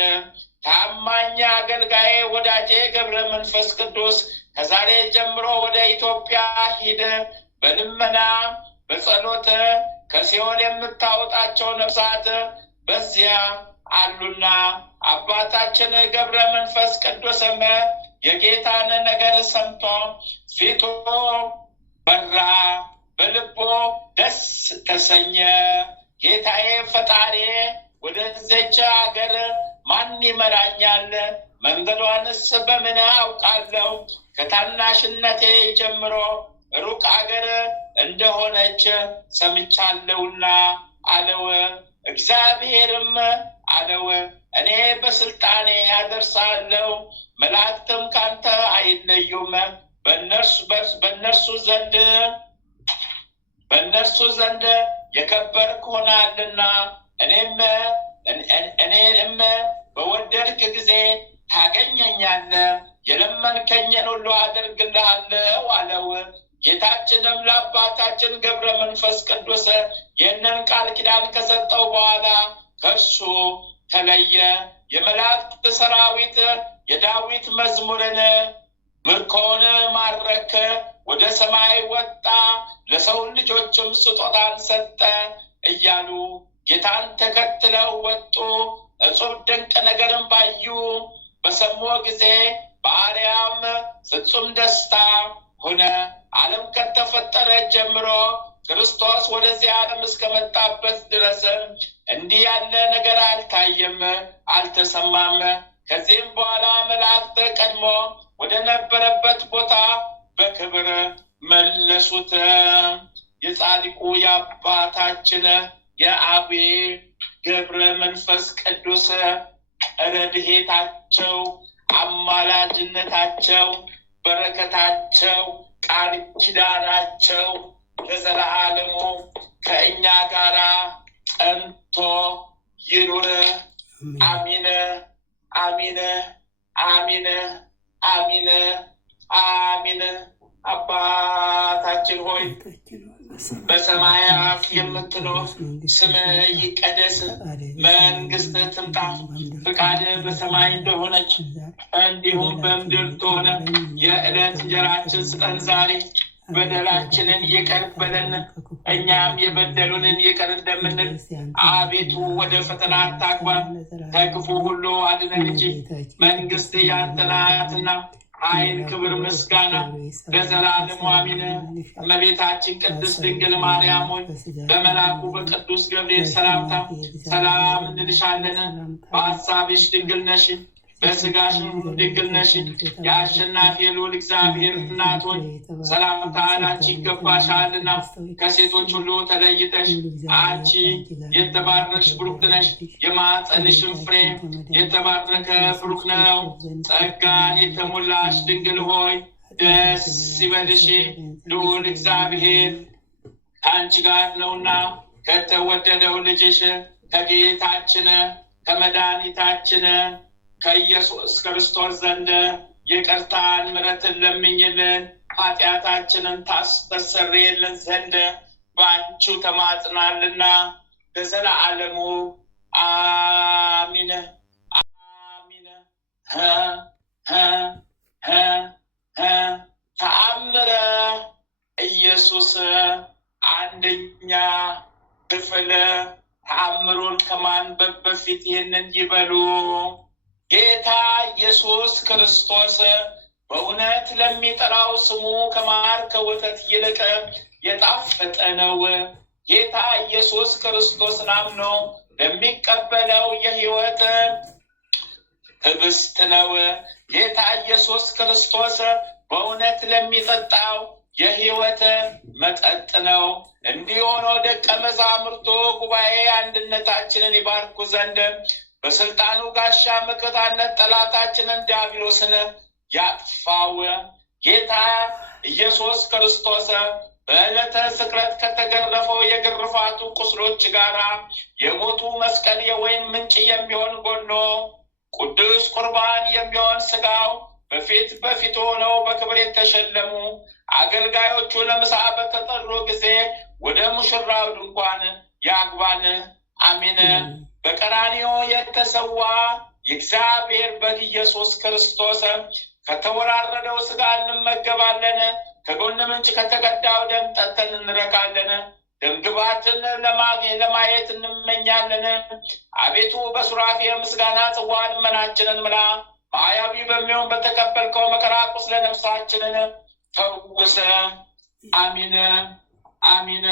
ታማኝ አገልጋዬ ወዳጄ ገብረ መንፈስ ቅዱስ ከዛሬ ጀምሮ ወደ ኢትዮጵያ ሂድ። በልመና በጸሎት ከሲኦል የምታወጣቸው ነፍሳት በዚያ አሉና። አባታችን ገብረ መንፈስ ቅዱስም የጌታን ነገር ሰምቶ ፊቱ በራ፣ በልቦ ደስ ተሰኘ። ጌታዬ ፈጣሪ ወደዚች አገር ማን ይመራኛል? መንገዷንስ በምን አውቃለሁ? ከታናሽነቴ ጀምሮ ሩቅ አገር እንደሆነች ሰምቻለሁና አለው። እግዚአብሔርም አለው እኔ በስልጣኔ ያደርሳለሁ፣ መላእክትም ካንተ አይለዩም። በእነርሱ ዘንድ የከበርክ ሆናልና እኔንም በወደድክ ጊዜ ታገኘኛለህ። የለመንከኝን ሁሉ አደርግልሃለሁ አለው። ጌታችንም ለአባታችን ገብረ መንፈስ ቅዱስ ይህንን ቃል ኪዳን ከሰጠው በኋላ ከእርሱ ተለየ። የመላእክት ሰራዊት የዳዊት መዝሙርን ምርኮውን ማረከ፣ ወደ ሰማይ ወጣ፣ ለሰው ልጆችም ስጦታን ሰጠ እያሉ ጌታን ተከትለው ወጡ። እጹብ ድንቅ ነገርን ባዩ በሰሙ ጊዜ በአርያም ፍጹም ደስታ ሆነ። ዓለም ከተፈጠረ ጀምሮ ክርስቶስ ወደዚህ ዓለም እስከመጣበት ድረስ እንዲህ ያለ ነገር አልታየም፣ አልተሰማም። ከዚህም በኋላ መላእክት ቀድሞ ወደ ነበረበት ቦታ በክብር መለሱት። የጻድቁ የአባታችን የአቡነ ገብረ መንፈስ ቅዱስ ረድኤታቸው፣ አማላጅነታቸው፣ በረከታቸው፣ ቃል ኪዳናቸው ለዘላለሙ ከእኛ ጋራ ጸንቶ ይኑር። አሚን አሚን አሚን አሚን አሚን። አባታችን ሆይ በሰማያት የምትኖር ስምህ ይቀደስ፣ መንግሥትህ ትምጣ፣ ፈቃድህ በሰማይ እንደሆነች እንዲሁም በምድር ትሁን። የዕለት እንጀራችንን ስጠን ዛሬ፣ በደላችንን ይቅር በለን እኛም የበደሉንን ይቅር እንደምንል፣ አቤቱ ወደ ፈተና አታግባን ከክፉ ሁሉ አድነን እንጂ መንግሥት ያንተ ናትና ኃይል፣ ክብር፣ ምስጋና ለዘላለሙ አሜን። እመቤታችን ቅድስት ድንግል ማርያም ሆይ በመልአኩ በቅዱስ ገብርኤል ሰላምታ ሰላም እንልሻለን። በሐሳብሽ ድንግል ነሽ፣ በሥጋሽም ድንግል ነሽ። የአሸናፊ ልዑል እግዚአብሔር እናት ሆይ ሰላምታ ላንቺ ይገባሻልና ከሴቶች ሁሉ ተለይተሽ አንቺ የተባረክሽ ብሩክ ነሽ። የማኅፀንሽም ፍሬ የተባረከ ብሩክ ነው። ጸጋን የተሞላሽ ድንግል ሆይ ደስ ይበልሽ፣ ልዑል እግዚአብሔር ከአንቺ ጋር ነውና ከተወደደው ልጅሽ ከጌታችን ከመድኃኒታችን ከኢየሱስ ክርስቶስ ዘንድ ይቅርታን ምሕረትን ለምኝልን ኃጢአታችንን ታስተሰርይልን ዘንድ በአንቺው ተማጽናልና ለዘላለሙ አሚን አሚን። ተአምረ ኢየሱስ አንደኛ ክፍል። ተአምሩን ከማንበብ በፊት ይህንን ይበሉ። ጌታ ኢየሱስ ክርስቶስ በእውነት ለሚጠራው ስሙ ከማር ከወተት ይልቅ የጣፈጠ ነው። ጌታ ኢየሱስ ክርስቶስን አምኖ ለሚቀበለው የሕይወት ኅብስት ነው። ጌታ ኢየሱስ ክርስቶስ በእውነት ለሚጠጣው የሕይወት መጠጥ ነው። እንዲህ ሆኖ ደቀ መዛሙርቱ ጉባኤ አንድነታችንን ይባርኩ ዘንድ በስልጣኑ ጋሻ መከታነት ጠላታችንን ዲያብሎስን ያጥፋው። ጌታ ኢየሱስ ክርስቶስ በዕለተ ስቅለት ከተገረፈው የግርፋቱ ቁስሎች ጋር የሞቱ መስቀል የወይን ምንጭ የሚሆን ጎኖ ቅዱስ ቁርባን የሚሆን ስጋው በፊቱ ሆነው በክብር የተሸለሙ አገልጋዮቹ ለምሳ በተጠሩ ጊዜ ወደ ሙሽራው ድንኳን ያግባን። አሜን። በቀራንዮ የተሰዋ የእግዚአብሔር በግ ኢየሱስ ክርስቶስ ከተወራረደው ስጋ እንመገባለን። ከጎን ምንጭ ከተቀዳው ደም ጠጥተን እንረካለን። ደምግባትን ለማየት እንመኛለን። አቤቱ በሱራፌ ምስጋና ጽዋ ልመናችንን ምላ። ማያዊ በሚሆን በተቀበልከው መከራ ቁስለ ነፍሳችንን ፈውስ። አሚን አሚን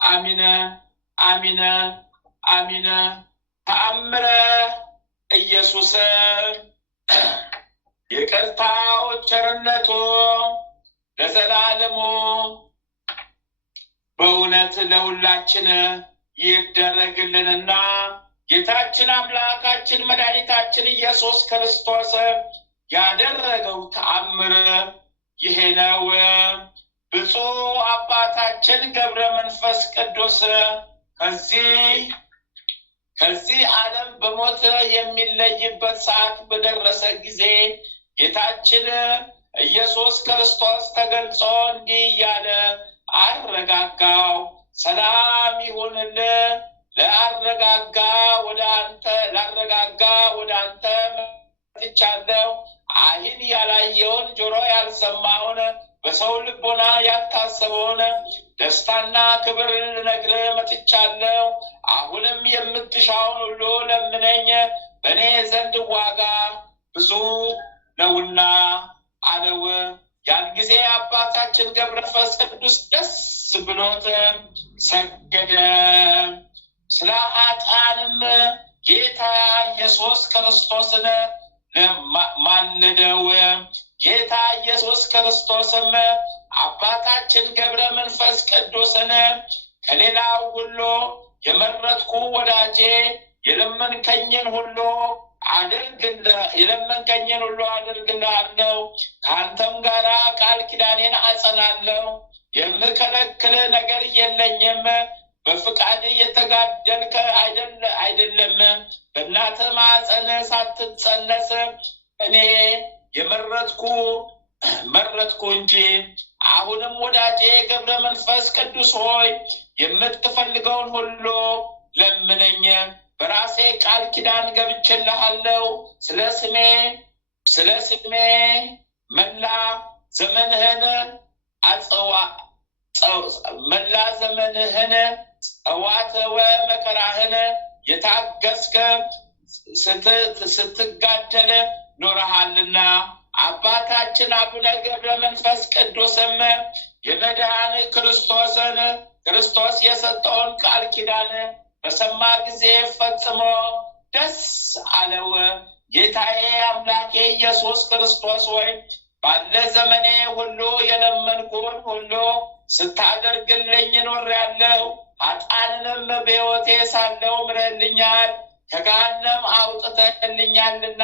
አሚን አሚን አሚን። ተአምረ ኢየሱስ ይቅርታው ቸርነቱ ለዘላለሙ በእውነት ለሁላችን ይደረግልንና ጌታችን አምላካችን መድኃኒታችን ኢየሱስ ክርስቶስ ያደረገው ተአምር ይሄ ነው። ብፁዕ አባታችን ገብረ መንፈስ ቅዱስ ከዚህ ዓለም በሞት የሚለይበት ሰዓት በደረሰ ጊዜ ጌታችን ኢየሱስ ክርስቶስ ተገልጾ እንዲህ እያለ አረጋጋው። ሰላም ይሁንልህ። ላረጋጋ ወደ አንተ መጥቻለሁ። ዓይን ያላየውን ጆሮ ያልሰማውን በሰው ልቦና ያልታሰበውን ደስታና ክብር ልነግርህ መጥቻለሁ። አሁንም የምትሻውን ሁሉ ለምነኝ፣ በእኔ ዘንድ ዋጋ ብዙ ነውና አለው። ያን ጊዜ አባታችን ገብረ መንፈስ ቅዱስ ደስ ብሎት ሰገደ። ስለ ኃጥአንም ጌታ ኢየሱስ ክርስቶስን ማለደው። ጌታ ኢየሱስ ክርስቶስም አባታችን ገብረ መንፈስ ቅዱስን ከሌላው ሁሉ የመረጥኩ ወዳጄ የለመንከኝን ሁሉ አድርግልሃለሁ፣ ከአንተም ጋራ ቃል ኪዳኔን አጸናለሁ። የምከለክል ነገር የለኝም። በፍቃድ የተጋደልከ አይደለም። በእናትህ ማኅፀን ሳትጸነስ እኔ መረጥኩ እንጂ። አሁንም ወዳጄ ገብረ መንፈስ ቅዱስ ሆይ የምትፈልገውን ሁሉ ለምነኝ። በራሴ ቃል ኪዳን ገብቼልሃለሁ። ስለ ስሜ መላ ዘመንህን ጸዋትወ መከራህን የታገስከ ስትጋደል ኖረሃልና። አባታችን አቡነ ገብረ መንፈስ ቅዱስም የመድኃኔ ክርስቶስ የሰጠውን ቃል ኪዳን በሰማ ጊዜ ፈጽሞ ደስ አለው። ጌታዬ አምላኬ ኢየሱስ ክርስቶስ ሆይ ባለ ዘመኔ ሁሉ የለመንኩን ሁሉ ስታደርግልኝ ኖሬአለሁ። ኃጥአንንም በሕይወቴ ሳለሁ ምረህልኛል፣ ከገሃነም አውጥተህልኛልና።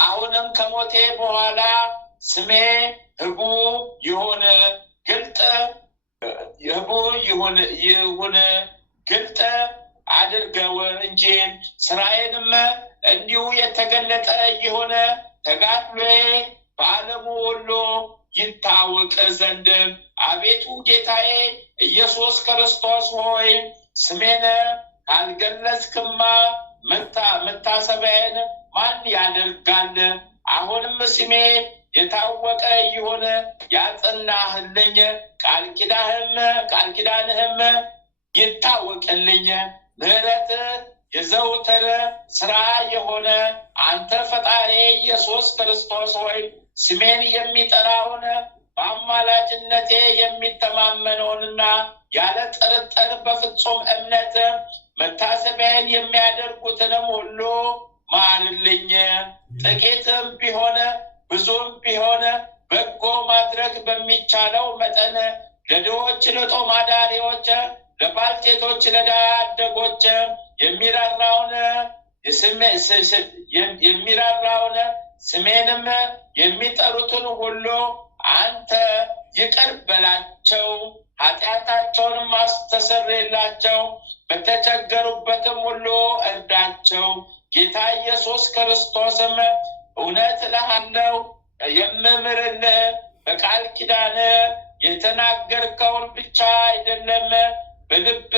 አሁንም ከሞቴ በኋላ ስሜ ህቡ ይሁን ግልጥ አድርገው እንጂ ስራዬንም እንዲሁ የተገለጠ ይሁን። ተጋድሎዬ በዓለሙ ሁሉ ይታወቅ ዘንድ። አቤቱ ጌታዬ ኢየሱስ ክርስቶስ ሆይ ስሜን ካልገለጽክማ መታሰቢያዬን ማን ያደርጋል? አሁንም ስሜ የታወቀ ይሁን፣ ያጸናህልኝ ቃል ኪዳንህም ይታወቅልኝ። ምሕረት የዘውትር ስራ የሆነ አንተ ፈጣሪ ኢየሱስ ክርስቶስ ሆይ ስሜን የሚጠራውን በአማላጅነቴ የሚተማመነውንና ያለ ጥርጥር በፍጹም እምነት መታሰቢያን የሚያደርጉትንም ሁሉ ማርልኝ። ጥቂትም ቢሆን ብዙም ቢሆን በጎ ማድረግ በሚቻለው መጠን ለድሆች፣ ለጦም አዳሪዎች፣ ለባልቴቶች፣ ለድሃ አደጎች የሚራራውን የሚራራውን ስሜንም የሚጠሩትን ሁሉ አንተ ይቅር በላቸው፣ ኃጢአታቸውንም አስተሰርይላቸው፣ በተቸገሩበትም ሁሉ እርዳቸው። ጌታ ኢየሱስ ክርስቶስም እውነት እልሃለሁ የምምርልህ በቃል ኪዳን የተናገርከውን ብቻ አይደለም፣ በልብ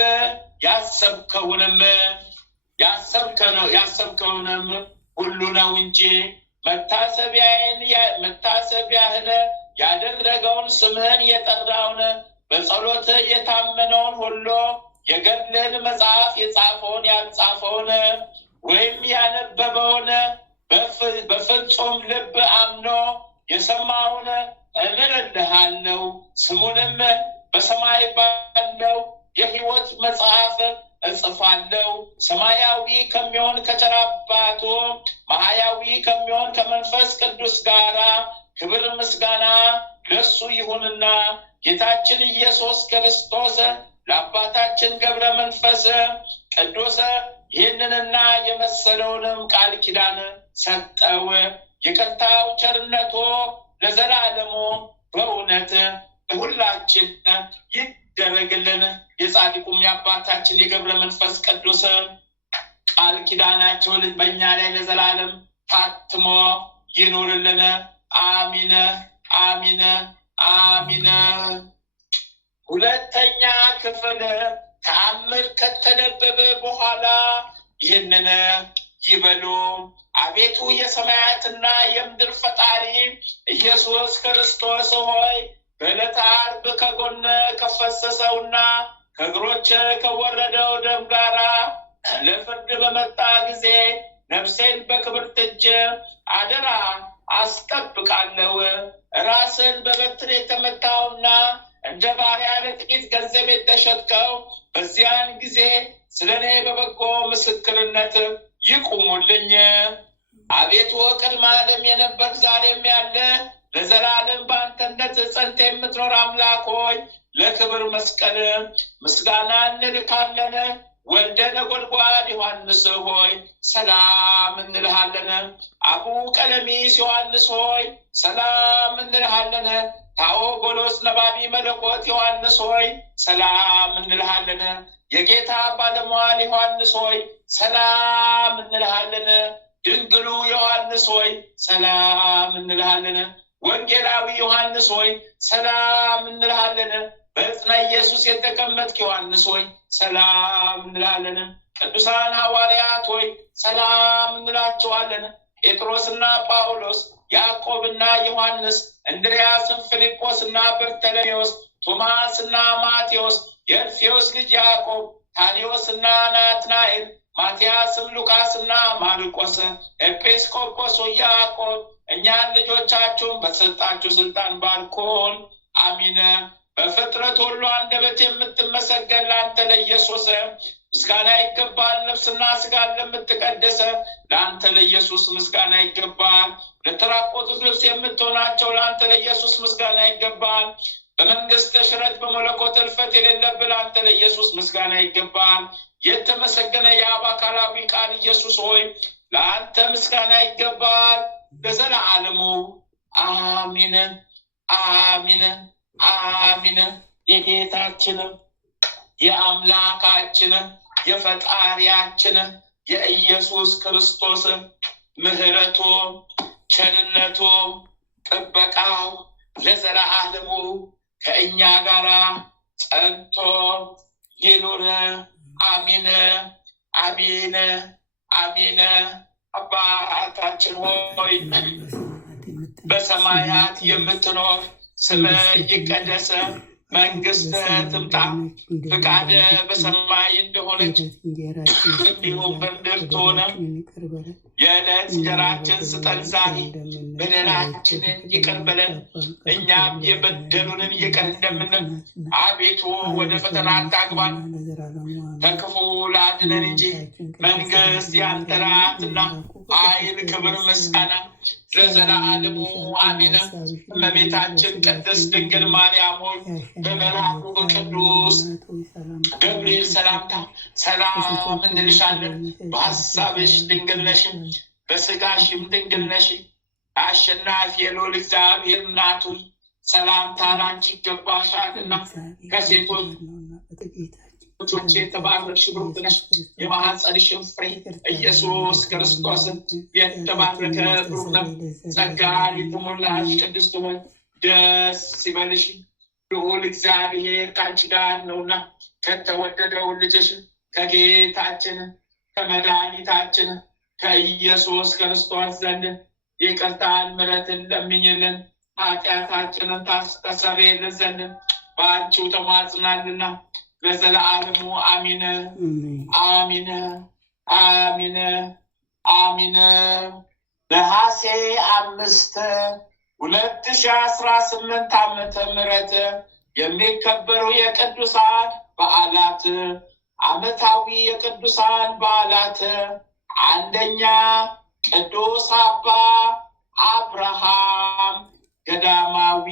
ያሰብከውንም ሁሉ ነው እንጂ መታሰቢያህን ያደረገውን ስምህን የጠራውን በጸሎት የታመነውን ሁሉ የገድልህን መጽሐፍ የጻፈውን ያልጻፈውን ወይም ያነበበውን በፍጹም ልብ አምኖ የሰማውን እምርልሃለሁ። ስሙንም በሰማይ ባለው የሕይወት መጽሐፍ እጽፋለሁ። ሰማያዊ ከሚሆን ከቸር አባቱ ማህያዊ ከሚሆን ከመንፈስ ቅዱስ ጋራ ክብር ምስጋና ለሱ ይሁንና ጌታችን ኢየሱስ ክርስቶስ ለአባታችን ገብረ መንፈስ ቅዱስ ይህንንና የመሰለውንም ቃል ኪዳን ሰጠው። ይቅርታው ቸርነቱ ለዘላለሙ በእውነት ሁላችን ይደረግልን። የጻድቁም የአባታችን የገብረ መንፈስ ቅዱስ ቃል ኪዳናቸው በእኛ ላይ ለዘላለም ታትሞ ይኑርልን። አሚን አሚን አሚን። ሁለተኛ ክፍል ተአምር ከተነበበ በኋላ ይህንን ይበሉ። አቤቱ የሰማያትና የምድር ፈጣሪ ኢየሱስ ክርስቶስ ሆይ በዕለተ ዓርብ ከጎን ከፈሰሰውና ከእግሮች ከወረደው ደም ጋራ ለፍርድ በመጣ ጊዜ ነፍሴን በክብርት እጅ አደራ አስጠብቃለሁ። ራስን በበትር የተመታውና እንደ ባሪያ ለጥቂት ገንዘብ የተሸጥከው በዚያን ጊዜ ስለ እኔ በበጎ ምስክርነት ይቁሙልኝ። አቤቱ ቅድመ ዓለም የነበር ዛሬም ያለ ለዘላለም በአንተነት ጸንተ የምትኖር አምላክ ሆይ ለክብር መስቀል ምስጋና እንልካለን። ወልደ ነጎድጓድ ዮሐንስ ሆይ ሰላም እንልሃለን። አቡ ቀለሚስ ዮሐንስ ሆይ ሰላም እንልሃለን። ታኦጎሎስ ነባቢ መለኮት ዮሐንስ ሆይ ሰላም እንልሃለን። የጌታ ባለሟል ዮሐንስ ሆይ ሰላም እንልሃለን። ድንግሉ ዮሐንስ ሆይ ሰላም እንልሃለን። ወንጌላዊ ዮሐንስ ሆይ ሰላም እንልሃለን። በዕፀ ኢየሱስ የተቀመጥክ ዮሐንስ ሆይ ሰላም እንልሃለን። ቅዱሳን ሐዋርያት ሆይ ሰላም እንላቸዋለን። ጴጥሮስና ጳውሎስ፣ ያዕቆብና ዮሐንስ፣ እንድርያስን፣ ፊልጶስና በርተሎሜዎስ፣ ቶማስና ማቴዎስ፣ የእልፌዎስ ልጅ ያዕቆብ፣ ታዲዮስና ናትናኤል፣ ማትያስም፣ ሉቃስና ማርቆስ፣ ኤጲስቆጶስ ያዕቆብ እኛን ልጆቻችሁን በተሰጣችሁ ስልጣን ባርኮን። አሚን። በፍጥረት ሁሉ አንደበት የምትመሰገን ለአንተ ለኢየሱስ ምስጋና ይገባል። ነፍስና ስጋን ለምትቀደሰ ለአንተ ለኢየሱስ ምስጋና ይገባል። ለተራቆቱት ልብስ የምትሆናቸው ለአንተ ለኢየሱስ ምስጋና ይገባል። በመንግስት ሽረት በመለኮት እልፈት የሌለብህ ለአንተ ለኢየሱስ ምስጋና ይገባል። የተመሰገነ የአብ አካላዊ ቃል ኢየሱስ ሆይ ለአንተ ምስጋና ይገባል ለዘላለሙ። አሚን አሚን አሚን። የጌታችን የአምላካችን የፈጣሪያችን የኢየሱስ ክርስቶስ ምሕረቱ ቸርነቱ ጥበቃው ለዘላለሙ ከእኛ ጋር ጸንቶ ይኑር። አሚን አሚን አሚን። አባታችን ሆይ በሰማያት የምትኖር ስምህ ይቀደስ፣ መንግስትህ ትምጣ፣ ፍቃድህ በሰማይ እንደሆነች እንዲሁም በምድር ትሁን። የዕለት እንጀራችንን ስጠን ዛሬ፣ በደላችንን ይቅር በለን እኛም የበደሉንን ይቅር እንደምንል፣ አቤቱ ወደ ፈተና አታግባን ከክፉ አድነን እንጂ መንግስት ያንተ ናትና ኃይል፣ ክብር፣ ምስጋና ለዘላለሙ አሜን። እመቤታችን ቅድስት ድንግል ማርያም ሆይ በመልአኩ በቅዱስ ገብርኤል ሰላምታ ሰላም እንልሻለን። በሐሳብሽ ድንግል ነሽ፣ በሥጋሽም ድንግል ነሽ። አሸናፊ የልዑል እግዚአብሔር እናቱ ሰላምታ ላንቺ ይገባሻልና ከሴቶች የተባረክሽ ብሩክ ነሽ፣ የማኅፀንሽም ፍሬ ኢየሱስ ክርስቶስ የተባረከ ብሩክ ነው። ጸጋን የተሞላሽ ቅድስት ሆይ ደስ ይበልሽ፣ ልዑል እግዚአብሔር ከአንቺ ጋር ነውና ከተወደደው ልጅሽ ከጌታችን ከመድኃኒታችን ከኢየሱስ ክርስቶስ ዘንድ ይቅርታን ምሕረትን ለምኝልን ኃጢአታችንን ታስተሰርይልን ዘንድ በአንቺው ተማጽናልና ለዘለዓለሙ አሚን አሚን አሚን አሚን። ነሐሴ 5 2018 ዓመተ ምህረት የሚከበሩ የቅዱሳን በዓላት። ዓመታዊ የቅዱሳን በዓላት፣ አንደኛ ቅዱስ አባ አብርሃም ገዳማዊ።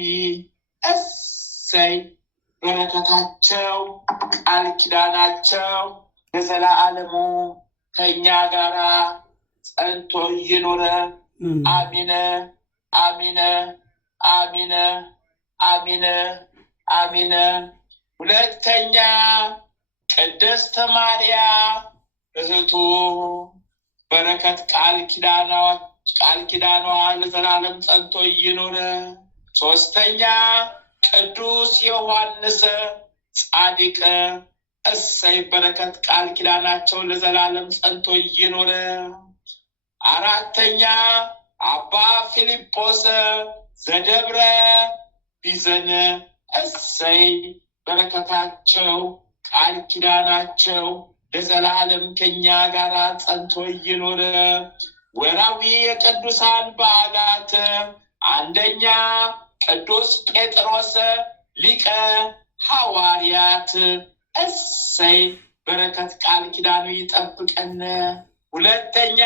እሰይ በረከታቸው ቃል ኪዳናቸው ለዘላለሙ ከእኛ ጋር ጸንቶ ይኑር። አሚነ አሚነ አሚነ አሚነ አሚነ። ሁለተኛ ቅድስት ማርያም እህቱ በረከት ቃል ኪዳኗ ለዘላለም ጸንቶ ይኑር። ሶስተኛ ቅዱስ ዮሐንስ ጻድቅ። እሰይ በረከት ቃል ኪዳናቸው ለዘላለም ጸንቶ ይኑር። አራተኛ አባ ፊልጶስ ዘደብረ ቢዘን። እሰይ በረከታቸው ቃል ኪዳናቸው ለዘላለም ከኛ ጋር ጸንቶ ይኑር። ወራዊ የቅዱሳን በዓላት፣ አንደኛ ቅዱስ ጴጥሮስ ሊቀ ሐዋርያት። እሰይ በረከት ቃል ኪዳኑ ይጠብቀን። ሁለተኛ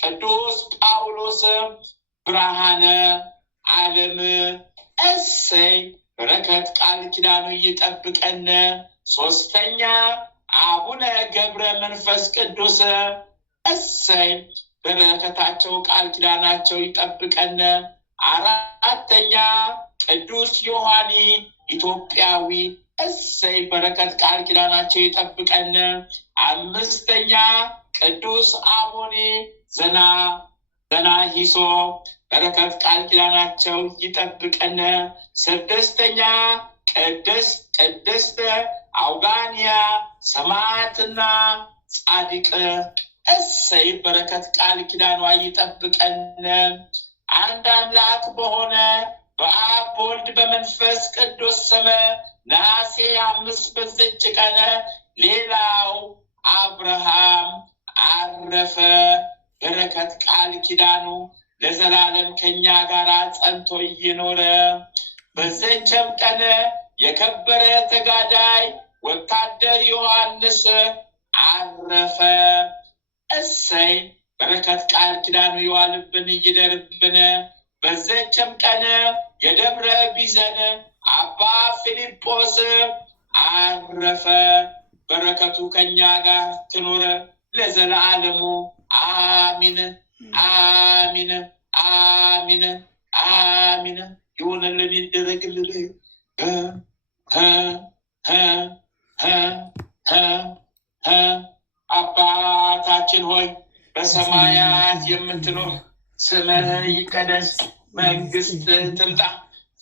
ቅዱስ ጳውሎስ ብርሃነ ዓለም። እሰይ በረከት ቃል ኪዳኑ ይጠብቀን። ሶስተኛ አቡነ ገብረ መንፈስ ቅዱስ። እሰይ በረከታቸው ቃል ኪዳናቸው ይጠብቀን። አራተኛ ቅዱስ ዮሐኒ ኢትዮጵያዊ። እሰይ በረከት ቃል ኪዳናቸው ይጠብቀን። አምስተኛ ቅዱስ አሞኒ ዘናሂሶ። በረከት ቃል ኪዳናቸው ይጠብቀን። ስድስተኛ ቅድስት አውጋንያ ሰማዕትና ጻድቅ። እሰይ በረከት ቃል ኪዳኗ ይጠብቀን። አንድ አምላክ በሆነ በአብ በወልድ በመንፈስ ቅዱስ ስም ነሐሴ 5 በዚች ቀን ሌላው አብርሃም አረፈ። በረከት ቃል ኪዳኑ ለዘላለም ከኛ ጋር ጸንቶ ይኖረ። በዚችም ቀን የከበረ ተጋዳይ ወታደር ዮሐንስ አረፈ። እሰይ በረከት ቃል ኪዳኑ ይዋልብን ይደርብን። በዚችም ቀን የደብረ ቢዘን አባ ፊልጶስ አረፈ። በረከቱ ከኛ ጋር ትኑር ለዘላለሙ አሚን አሚን አሚን አሚን። ይሁንልን ይደረግልን። አባታችን ሆይ በሰማያት የምትኖር ስምህ ይቀደስ፣ መንግስትህ ትምጣ፣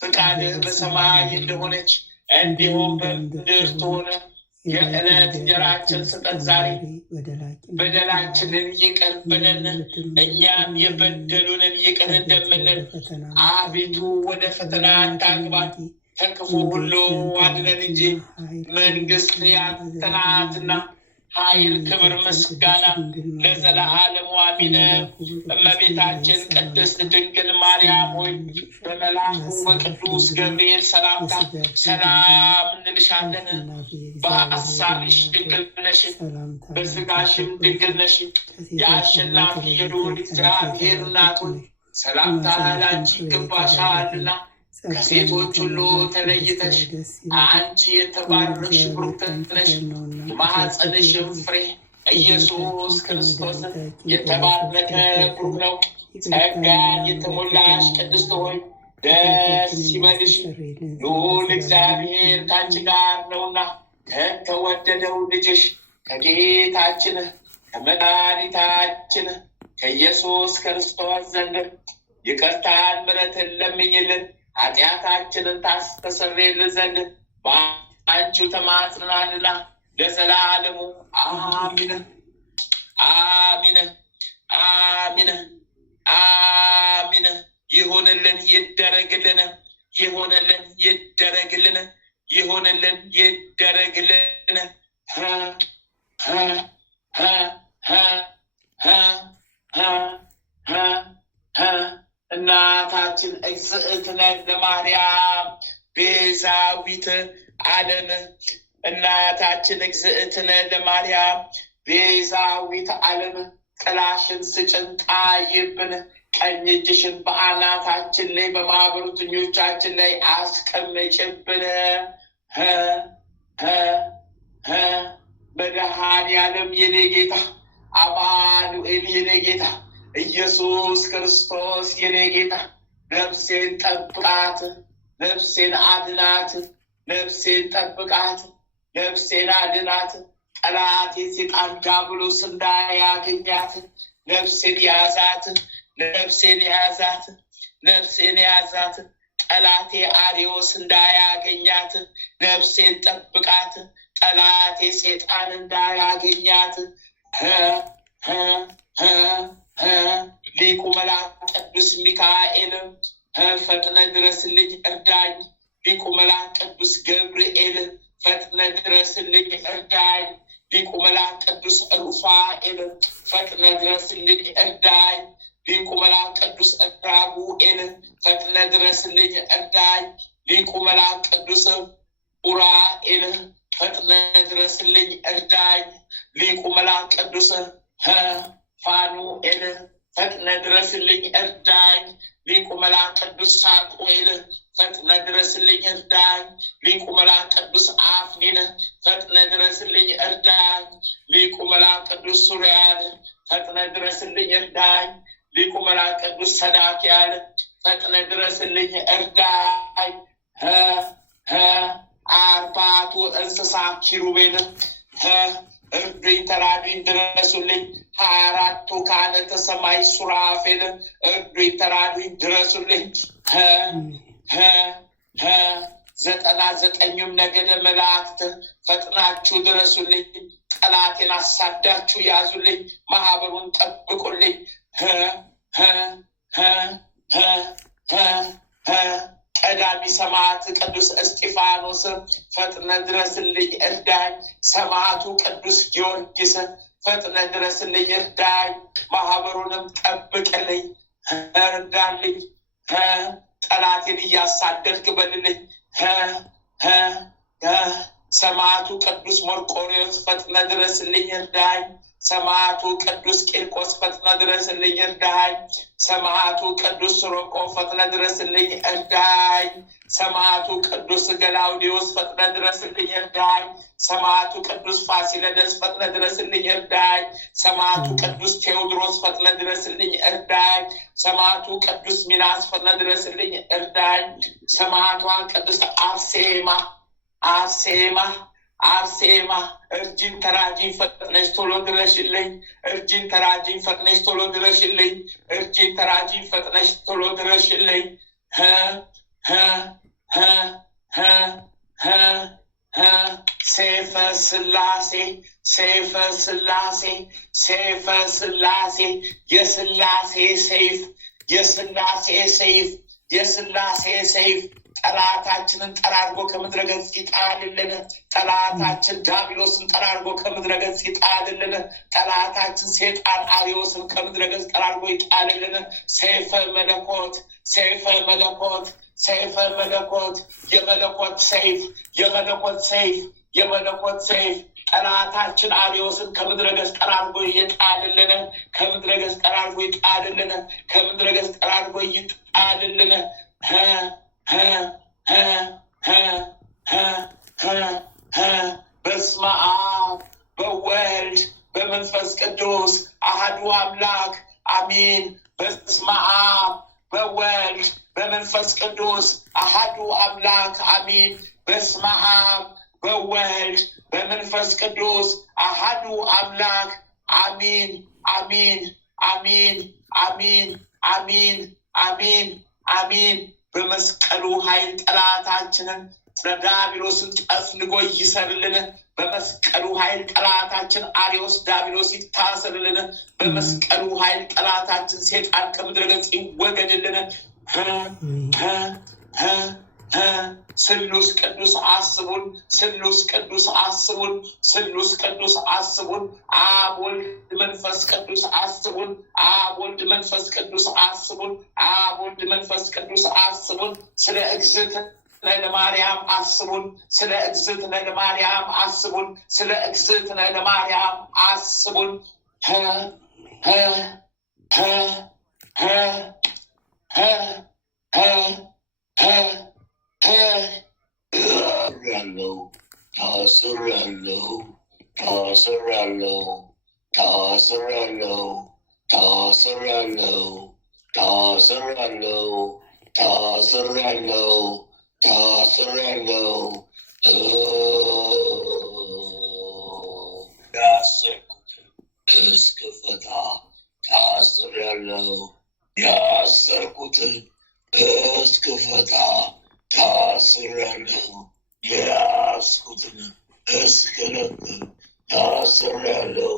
ፍቃድህ በሰማይ እንደሆነች እንዲሁም በምድር ትሁን። የዕለት እንጀራችንን ስጠን ዛሬ፣ በደላችንን ይቅር በለን እኛም የበደሉንን ይቅር እንደምንል፣ አቤቱ ወደ ፈተና አታግባን ከክፉ ሁሉ አድነን እንጂ መንግስት ያንተ ናትና ኃይል፣ ክብር፣ ምስጋና ለዘለዓለሙ አሚን። እመቤታችን ቅድስት ድንግል ማርያም ሆይ በመልአኩ በቅዱስ ገብርኤል ሰላምታ ሰላም እንልሻለን። በሐሳብሽ ድንግል ነሽ፣ በሥጋሽም ድንግል ነሽ። የአሸናፊ የልዑል እግዚአብሔር እናት ሆይ ሰላምታ ላንቺ ይገባሻልና ከሴቶች ሁሉ ተለይተሽ አንቺ የተባረክሽ ብሩክ ነሽ። የማኅፀንሽም ፍሬ ኢየሱስ ክርስቶስ የተባረከ ብሩክ ነው። ጸጋን የተሞላሽ ቅድስት ሆይ ደስ ይበልሽ፣ ልዑል እግዚአብሔር ከአንቺ ጋር ነውና ከተወደደው ልጅሽ ከጌታችን ከመድኃኒታችን ከኢየሱስ ክርስቶስ ዘንድ ይቅርታን ምሕረትን ለምኝልን ኃጢአታችንን ታስተሰርይልን ዘንድ በአንቺው ተማጽነናልና ለዘላለሙ አሚን አሚን አሚን አሚን። ይሁንልን ይደረግልን፣ ይሁንልን ይደረግልን፣ ይሁንልን ይደረግልን። እናታችን እግዝእትነ ለማርያም ቤዛዊት ዓለም፣ እናታችን እግዝእትነ ለማርያም ቤዛዊት ዓለም ጥላሽን ስጭን ጣይብን፣ ቀኝ እጅሽን በአናታችን ላይ በማኅበረተኞቻችን ላይ አስቀመጭብን። መድኃኔዓለም የኔ ጌታ፣ አማኑኤል የኔ ጌታ፣ ኢየሱስ ክርስቶስ የኔ ጌታ፣ ነፍሴን ጠብቃት፣ ነፍሴን አድናት፣ ነፍሴን ጠብቃት፣ ነፍሴን አድናት። ጠላት የሴጣን ዲያብሎስ እንዳያገኛት ነፍሴን ያዛት፣ ነፍሴን ያዛት፣ ነፍሴን ያዛት። ጠላቴ አርዮስ እንዳያገኛት ነፍሴን ጠብቃት፣ ጠላቴ ሴጣን እንዳያገኛት። ሊቁ መልአክ ቅዱስ ሚካኤል ፈጥነ ድረስልኝ እርዳኝ። ሊቁ መልአክ ቅዱስ ገብርኤል ፈጥነ ድረስልኝ እርዳኝ። ሊቁ መልአክ ቅዱስ ሩፋኤል ፈጥነ ድረስልኝ እርዳኝ። ሊቁ መልአክ ቅዱስ ራጉኤል ፈጥነ ድረስልኝ እርዳኝ። ሊቁ መልአክ ቅዱስ ኡራኤል ፈጥነ ድረስልኝ እርዳኝ። ሊቁ መልአክ ቅዱስ ፋኑኤል ፈጥነ ድረስልኝ እርዳኝ። ሊቁ መልአክ ቅዱስ ሳቁኤል ፈጥነ ድረስልኝ እርዳኝ። ሊቁ መልአክ ቅዱስ አፍኒን ፈጥነ ድረስልኝ እርዳኝ። ሊቁ መልአክ ቅዱስ ሱሪያል ፈጥነ ድረስልኝ እርዳኝ። ሊቁ መልአክ ቅዱስ ሰዳክያል ፈጥነ ድረስልኝ እርዳኝ። አርባዕቱ እንስሳ ኪሩቤል እርዱኝ ተራዱኝ ድረሱልኝ። 24ቱ ካህናተ ሰማይ ሱራፌል እርዱኝ ተራዱኝ ድረሱልኝ። 99ኙም ነገደ መላእክት ፈጥናችሁ ድረሱልኝ። ጠላቴን አሳዳችሁ ያዙልኝ፣ ማህበሩን ጠብቁልኝ። ቀዳሚ ሰማዕት ቅዱስ እስጢፋኖስ ፈጥነ ድረስልኝ እርዳኝ። ሰማዕቱ ቅዱስ ጊዮርጊስ ፈጥነ ድረስልኝ እርዳኝ፣ ማህበሩንም ጠብቅልኝ፣ እርዳልኝ። ጠላቴን እያሳደድክ በልልኝ። ሰማዕቱ ቅዱስ መርቆሬዎስ ፈጥነ ድረስልኝ እርዳኝ። ሰማዕቱ ቅዱስ ቂርቆስ ፈጥነ ድረስልኝ እርዳኝ። ሰማዕቱ ቅዱስ ስሮቆ ፈጥነ ድረስልኝ እርዳኝ። ሰማዕቱ ቅዱስ ገላውዲዮስ ፈጥነ ድረስልኝ እርዳኝ። ሰማዕቱ ቅዱስ ፋሲለደስ ፈጥነ ድረስልኝ እርዳኝ። ሰማዕቱ ቅዱስ ቴዎድሮስ ፈጥነ ድረስልኝ እርዳኝ። ሰማዕቱ ቅዱስ ሚናስ ፈጥነ ድረስልኝ እርዳኝ። ሰማዕቷ ቅድስት አርሴማ አርሴማ እርጅን ተራጂን ፈጥነሽ ቶሎ ድረሽልኝ። እርጅን ተራጂን ፈጥነሽ ቶሎ ድረሽልኝ። እርጅን ተራጂን ፈጥነሽ ቶሎ ድረሽልኝ። ሰይፈ ሥላሴ ሰይፈ ሥላሴ ሰይፈ ሥላሴ የሥላሴ ሰይፍ የሥላሴ ሰይፍ የሥላሴ ሰይፍ ጠላታችንን ጠራርጎ ከምድረ ገጽ ይጣልልን። ጠላታችን ዲያብሎስን ጠራርጎ ከምድረ ገጽ ይጣልልን። ጠላታችን ሴጣን አርዮስን ከምድረ ገጽ ጠራርጎ ይጣልልን። ሰይፈ መለኮት ሰይፈ መለኮት ሰይፈ መለኮት የመለኮት ሰይፍ የመለኮት ሰይፍ የመለኮት ሰይፍ ጠላታችን አርዮስን ከምድረ ገጽ ጠራርጎ የጣልልን ከምድረ ገጽ ጠራርጎ ይጣልልን ከምድረ ገጽ ጠራርጎ ይጣልልን በስመ አብ በወልድ በመንፈስ ቅዱስ አሐዱ አምላክ አሜን። በስመ አብ በወልድ በመንፈስ ቅዱስ አሐዱ አምላክ አሜን። በስመ አብ በወልድ በመንፈስ ቅዱስ አሐዱ አምላክ አሜን አሜን አሜን አሜን አሜን አሜን አሜን። በመስቀሉ ኃይል ጠላታችንን ዲያብሎስን ጠፍንጎ ይሰርልን። በመስቀሉ ኃይል ጠላታችን አርዮስ ዲያብሎስ ይታሰርልን። በመስቀሉ ኃይል ጠላታችን ሴጣን ከምድረ ገጽ ይወገድልን። ስሉስ ቅዱስ አስቡን፣ ስሉስ ቅዱስ አስቡን፣ ስሉስ ቅዱስ አስቡን። አብ ወልድ መንፈስ ቅዱስ አስቡን፣ አብ ወልድ መንፈስ ቅዱስ አስቡን፣ አብ ወልድ መንፈስ ቅዱስ አስቡን። ስለ እግዝእትነ ለማርያም አስቡን፣ ስለ እግዝእትነ ለማርያም አስቡን፣ ስለ እግዝእትነ ለማርያም አስቡን። ታስሬያለሁ ታስሬያለሁ ታስሬያለሁ ታስሬያለሁ ታስሬያለሁ ታስሬያለሁ ታስሬያለሁ ታስሬያለሁ ያሰርኩት እስክፈታ ታስሬያለሁ ያሰርኩትን እስክፈታ ታስሬያለሁ የያዝኩትን እስክለቅቅ ታስሬያለሁ።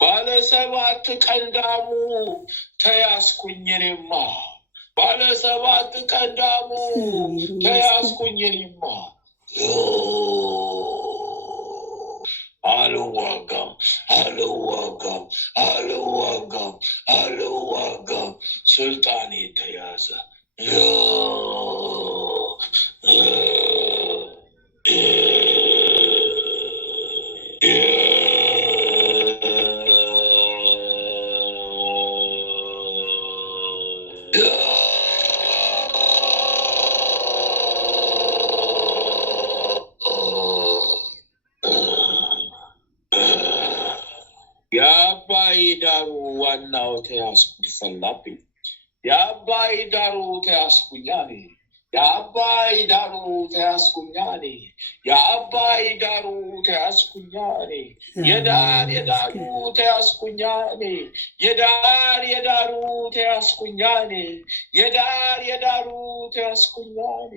ባለሰባት ቀንዳሙ ተያዝኩኝ እኔማ ባለሰባት ቀንዳሙ ተያዝኩኝ እኔማ አልዋጋም አልዋጋም አልዋጋም አልዋጋም ስልጣኔ ተያዘ። የአባይ ዳሩ ዋናው ተያዝኩኝ ፈላብኝ የአባይ ዳሩ ተያዝኩኛ እኔ የአባይ ዳሩ ተያዝኩኛ እኔ የአባይ ዳሩ ተያዝኩኛ እኔ የዳር የዳሩ ተያዝኩኛ እኔ የዳር የዳሩ ተያዝኩኛ እኔ የዳር የዳሩ ተያዝኩኛ እኔ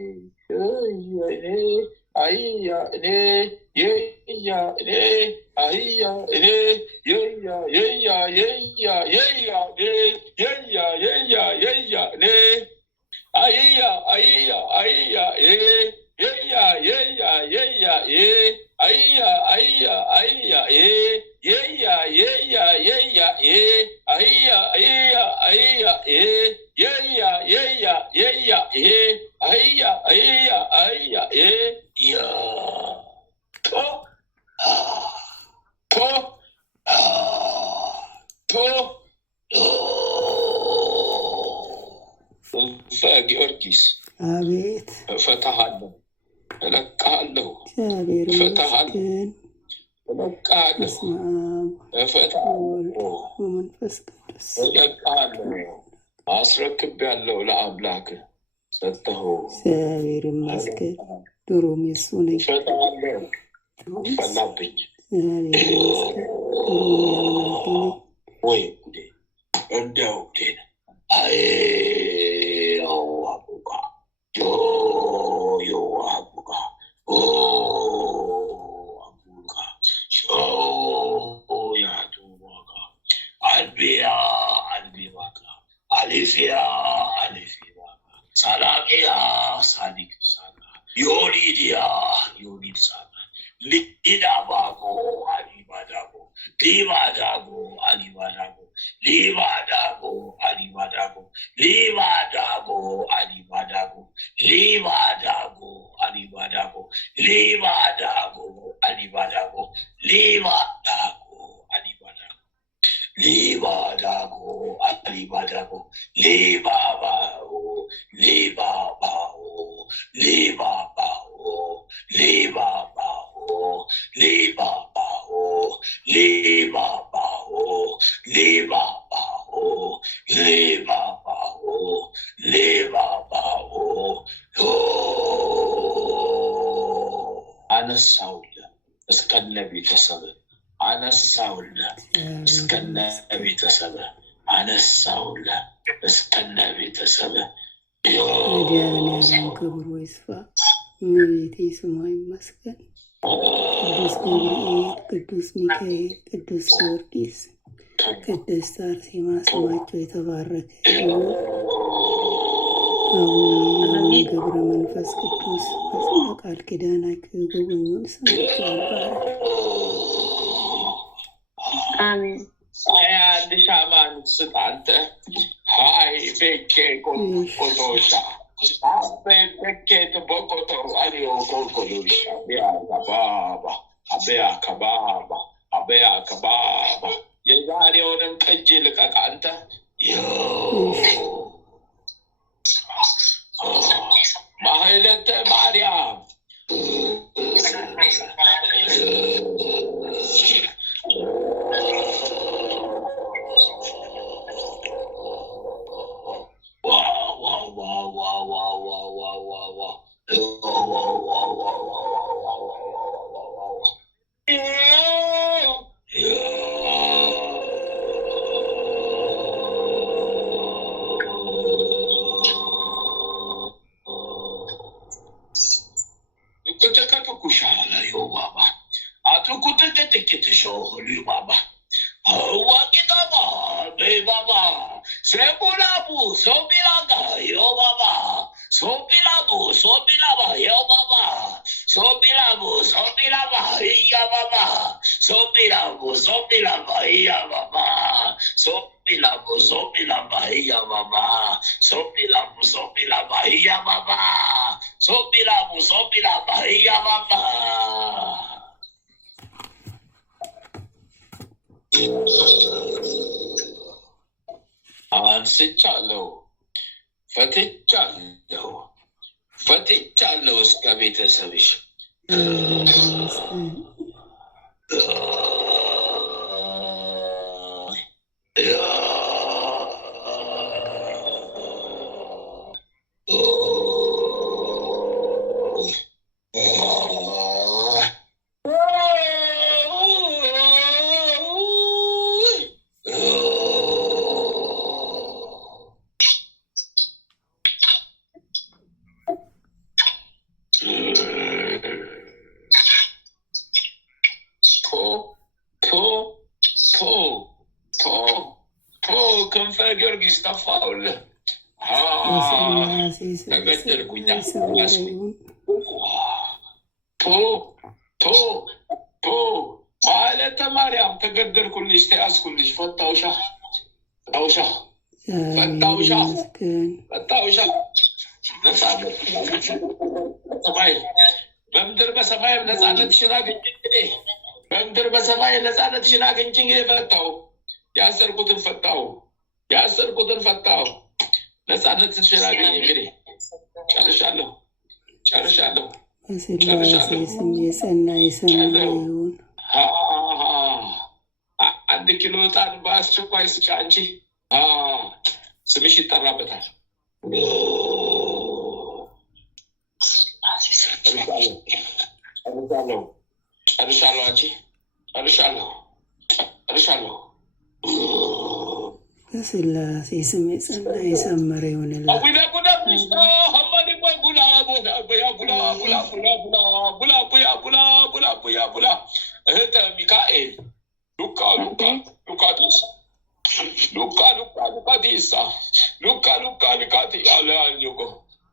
አይያ እኔ የያ እኔ አይያ እኔ የያ የያ የያ የያ የያ የያ የያ እኔ አይያ አይያ አይያ የያ የያ የያ አይያ አይያ አይያ የያ የያ የያ አይያ አይያ አይያ የያ የያ የያ አይያ አይያ አይያ ያ ቶ ቶ ቶ ጊዮርጊስ አቤት እፈታሃለሁ እለቅሃለሁ እግዚአብሔር እፈታሃለሁ ይመስገን። እለቅሃለሁ በስመ አብ እፈታሃለሁ ወመንፈስ ቅዱስ እለቅሃለሁ አስረክቤያለሁ ለአምላክ ሰጠኸው እግዚአብሔር ይመስገን። ድሮም የሱ ነኝ። እፈታሃለሁ ፈላብኝ እግዚአብሔር ይመስገን። ድሮም ያምላክ ነኝ። ወይ እንዴ እንደው እንዴ አይ አቡቃ ጆ Ea Sadik Sana, Yoridia, Yorid Sana, Lidabago, Alibadago, Livadago, Alibadago, Livadago, Alibadago, Livadago, Alibadago, Livadago, Alibadago, Livadago, Alibadago, Livadago, Alibadago. Libadago, Alibadago, Libabao, Libabao, Libabao, Libabao, Libabao, Libabao, Libabao, Libabao, Libabao, أنا الساولة اسكن بيتسبب أنا الساولة اسكن بيتسبب أنا الساولة اسكن بيتسبب መድኃኒዓለም ክብሩ ይስፋ። እመቤቴ ስሟ ይመስገን። ቅዱስ ገብርኤል፣ ቅዱስ ሚካኤል፣ ቅዱስ ጊዮርጊስ፣ ቅድስት አርሴማ ስማቸው የተባረከ ይሁን። አቡነ ገብረ መንፈስ ቅዱስ በቃል ኪዳናቸው የጎበኙን ስማቸው ይባረክ። አሜን። አንድ ሻማን ስጥ አንተ ሃይ ቤኬ ቆጦሻ ቤኬ ተቦቆጠሩ አሊዮ ቆልቆሎሻ ቢያ ከባባ አበያ ከባባ አበያ ከባባ የዛሬውንም ቅጅ ልቀቅ አንተ ማህለተ ማርያም አንስቻለሁ ፈትቻለሁ እስከ ቤተሰብሽ ክንፈ ጊዮርጊስ ጠፋሁልህ። ተገደልኩኝ። ማለተ ማርያም ተገደልኩልሽ፣ ተያዝኩልሽ። ፈታውሻ በምድር በሰማይ ነፃነትሽን አግኝቼ እንግዲህ በምድር በሰማይ ነፃነትሽን አግኝቼ እንግዲህ ፈታው። ያሰርኩትን ፈታው። ነፃነትሽን አገኘ እንግዲህ ጨርሻለሁ። በስላሴ ስም የጸና የሰማይ ይሁን። 1 ኪሎ ዕጣን በአስቸኳይ ስጪ። አንቺ ስምሽ ይጠራበታል። ጨርሻለሁ። አንቺ ጨርሻለሁ። በስላሴ ስም የጸና የሰመረ ይሆንላል። እህተ ሚካኤል ሉቃ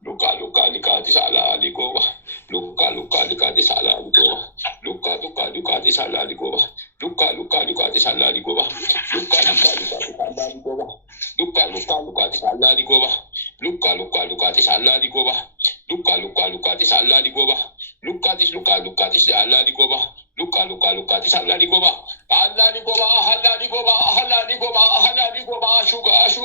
Luka likati sala ligoba. Luka likati sala ligoba. Luka likati sala ligoba. Luka likati sala ligoba. Luka likati sala ligoba. Luka likati sala ligoba. Luka likati sala ligoba. Luka likati sala ligoba. Luka likati sala ligoba. Luka likati sala ligoba. Allah ligoba, Allah ligoba, Allah ligoba, Allah ligoba. Sugar,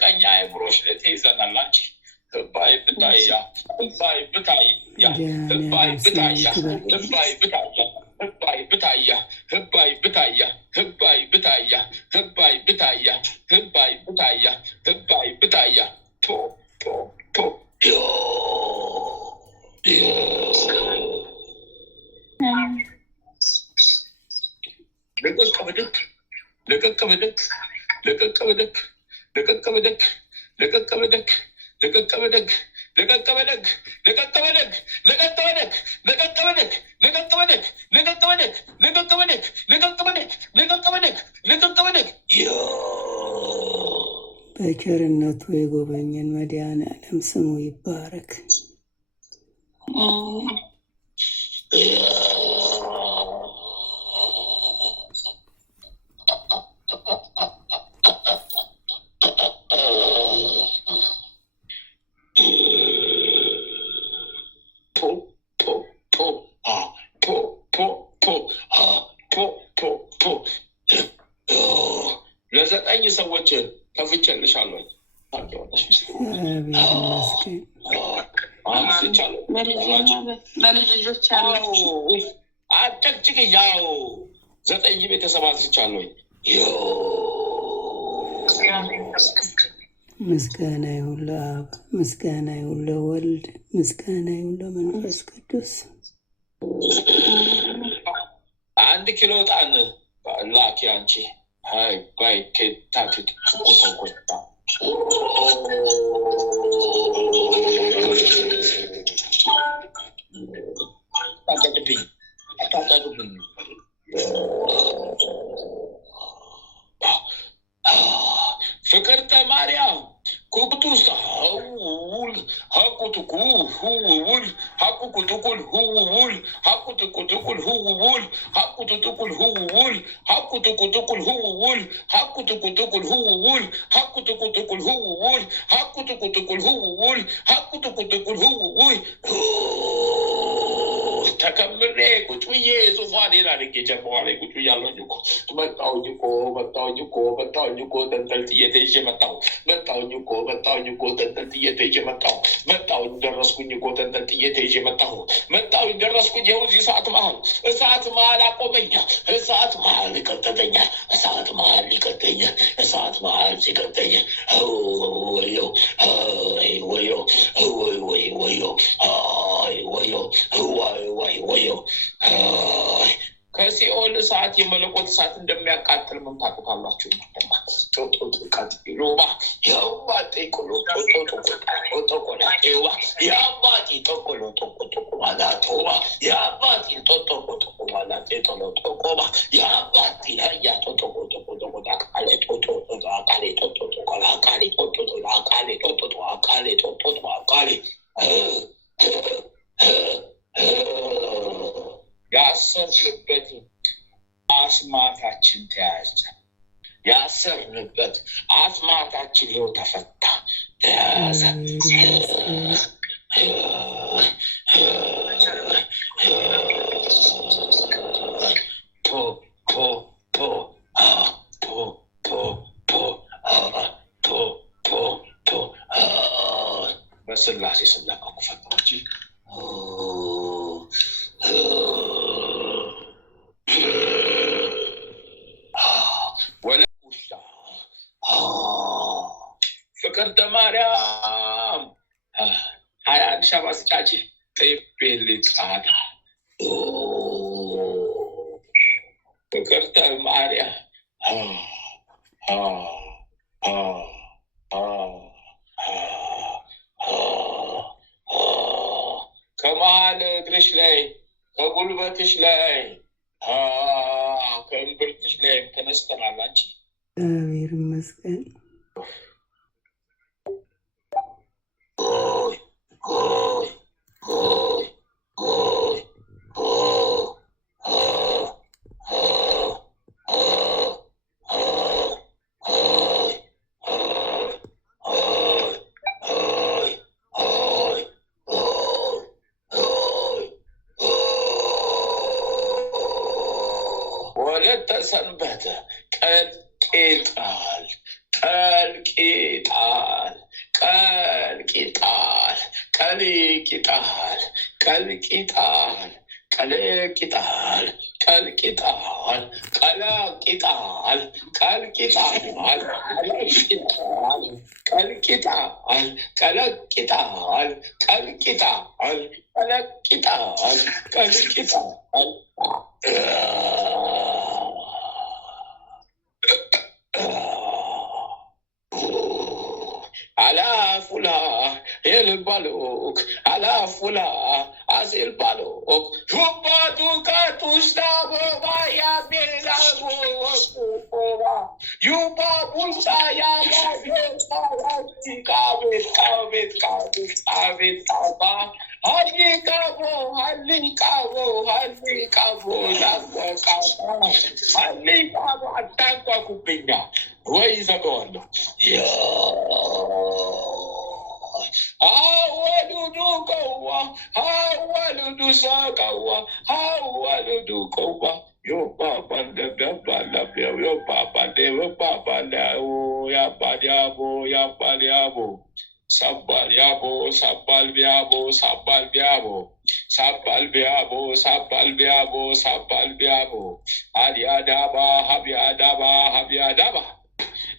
Kanya brosh le teza na lanchi. Bye bitaya. Bye bitaya. Bye bitaya. Bye bitaya. Hubbai bitaya, hubbai bitaya, hubbai bitaya, hubbai bitaya, hubbai bitaya, hubbai bitaya. To. Yo. በቸርነቱ የጎበኘን መድኃኔዓለም ስሙ ይባረክ። ለዘጠኝ ሰዎች ከፍቼልሻለሁ። አጨቅጭቅ ያው 9 ቤተሰብ አንስቻለሁ። ምስጋና ይሁን ለአብ፣ ምስጋና ይሁን ለወልድ፣ ምስጋና ይሁን ለመንፈስ ቅዱስ። 1 ኪሎ ዕጣን ላኪ አንቺ ባይ ከታክት ቆጣ አታጠቅብኝ ፍቅርተ ማርያም ኩኩቱስ ውል ሀቁትኩ ሁውል ሀቁኩትኩል ሁውል ሀቁትኩትኩል ሁውል ሀቁትኩል ሁውል ሀቁትኩትኩል ሁውል ሀቁትኩትኩል ሁውል ሀቁትኩትኩል ሁውል ሀቁትኩትኩል ሁውል ሀቁትኩትኩል ሁውል ተከምሬ ቁጭ ብዬ ዙፋኔን አድርጌ ጀርባዋ ላይ ቁጭ ብያለሁኝ እኮ መጣሁኝ እኮ ተንጠልጥዬ ተይዤ መጣሁኝ እኮ ተንጠልጥዬ ተይዤ መጣሁኝ ደረስኩኝ እኮ ተንጠልጥዬ ተይዤ መጣሁኝ ደረስኩኝ። ይኸው እዚህ እሳት መሀል አቆመኝ። እሳት መሀል ይቀጠጠኛል። እሳት መሀል ይቀጠኛል። እሳት መሀል ሲቀጠኝ ወዮ ወዮ ከሲኦል እሳት የመለኮት እሳት እንደሚያቃጥል ምን ታውቃላችሁ? ሎባ ያባጤ ቆሎ ጦቆላ ያባጤ ጦቆሎ ማላቶባ ያባጤ ጦቆ ማላቴ ጦቆባ ያባጤ ያ ጦቆ አቃሌ ያሰርንበት አስማታችን ተያዘ። ያሰርንበት አስማታችን ይኸው ተፈታ፣ ተያዘ። በስላሴ ስላቀቁ ፈታዎች ፍቅርተ ማርያም 21 ሻማ ስጫች ጤፔል ጻታ ፍቅርተ ማርያም ከመሀል እግርሽ ላይ ከጉልበትሽ ላይ ከእምብርትሽ ላይ ተነስተናል። አንቺ እግዚአብሔር ይመስገን። ወለተ ሰንበተ ቀልቂጣል ቀልቂጣል ቀልቂጣል ቀልቂጣል ቀልቂጣል ቀልቂጣል ቀልቂጣል ቀልቂጣል ቀልቂጣል ቀልቂጣል ቀልቂጣል ቀልቂጣል ቀልቂጣል ቀልቂጣል አላፉላ ኤልባሎክ አላፉላ አዜልባሎክ ሹባቱ ካቱስታቦ ባያቤላቦ ወቁባ ዩባ ቡልሳ ያባቤት ቃቤት ቃቤት ቃቤት ቃቤት ቃባ ሀሊቃቦ ሀሊቃቦ ሀሊቃቦ ላቋቃባ ሀሊቃቦ አታንቋቁብኛ ወይ ዘገዋለሁ አወሉዱ ቀዋ አወሉዱ ሳቀዋ አወሉዱ ቀዋ ዮባባለገባላቢያው ዮባባሌወባባላው ያባዲያቦ ያባዲያቦ ሳባልያቦ ሳባልቢያቦ ሳባልቢያቦ ሳባልቢያቦ ሳባልቢያቦ ሳባልቢያቦ አዲያዳባ ሀቢያዳባ ሀቢያዳባ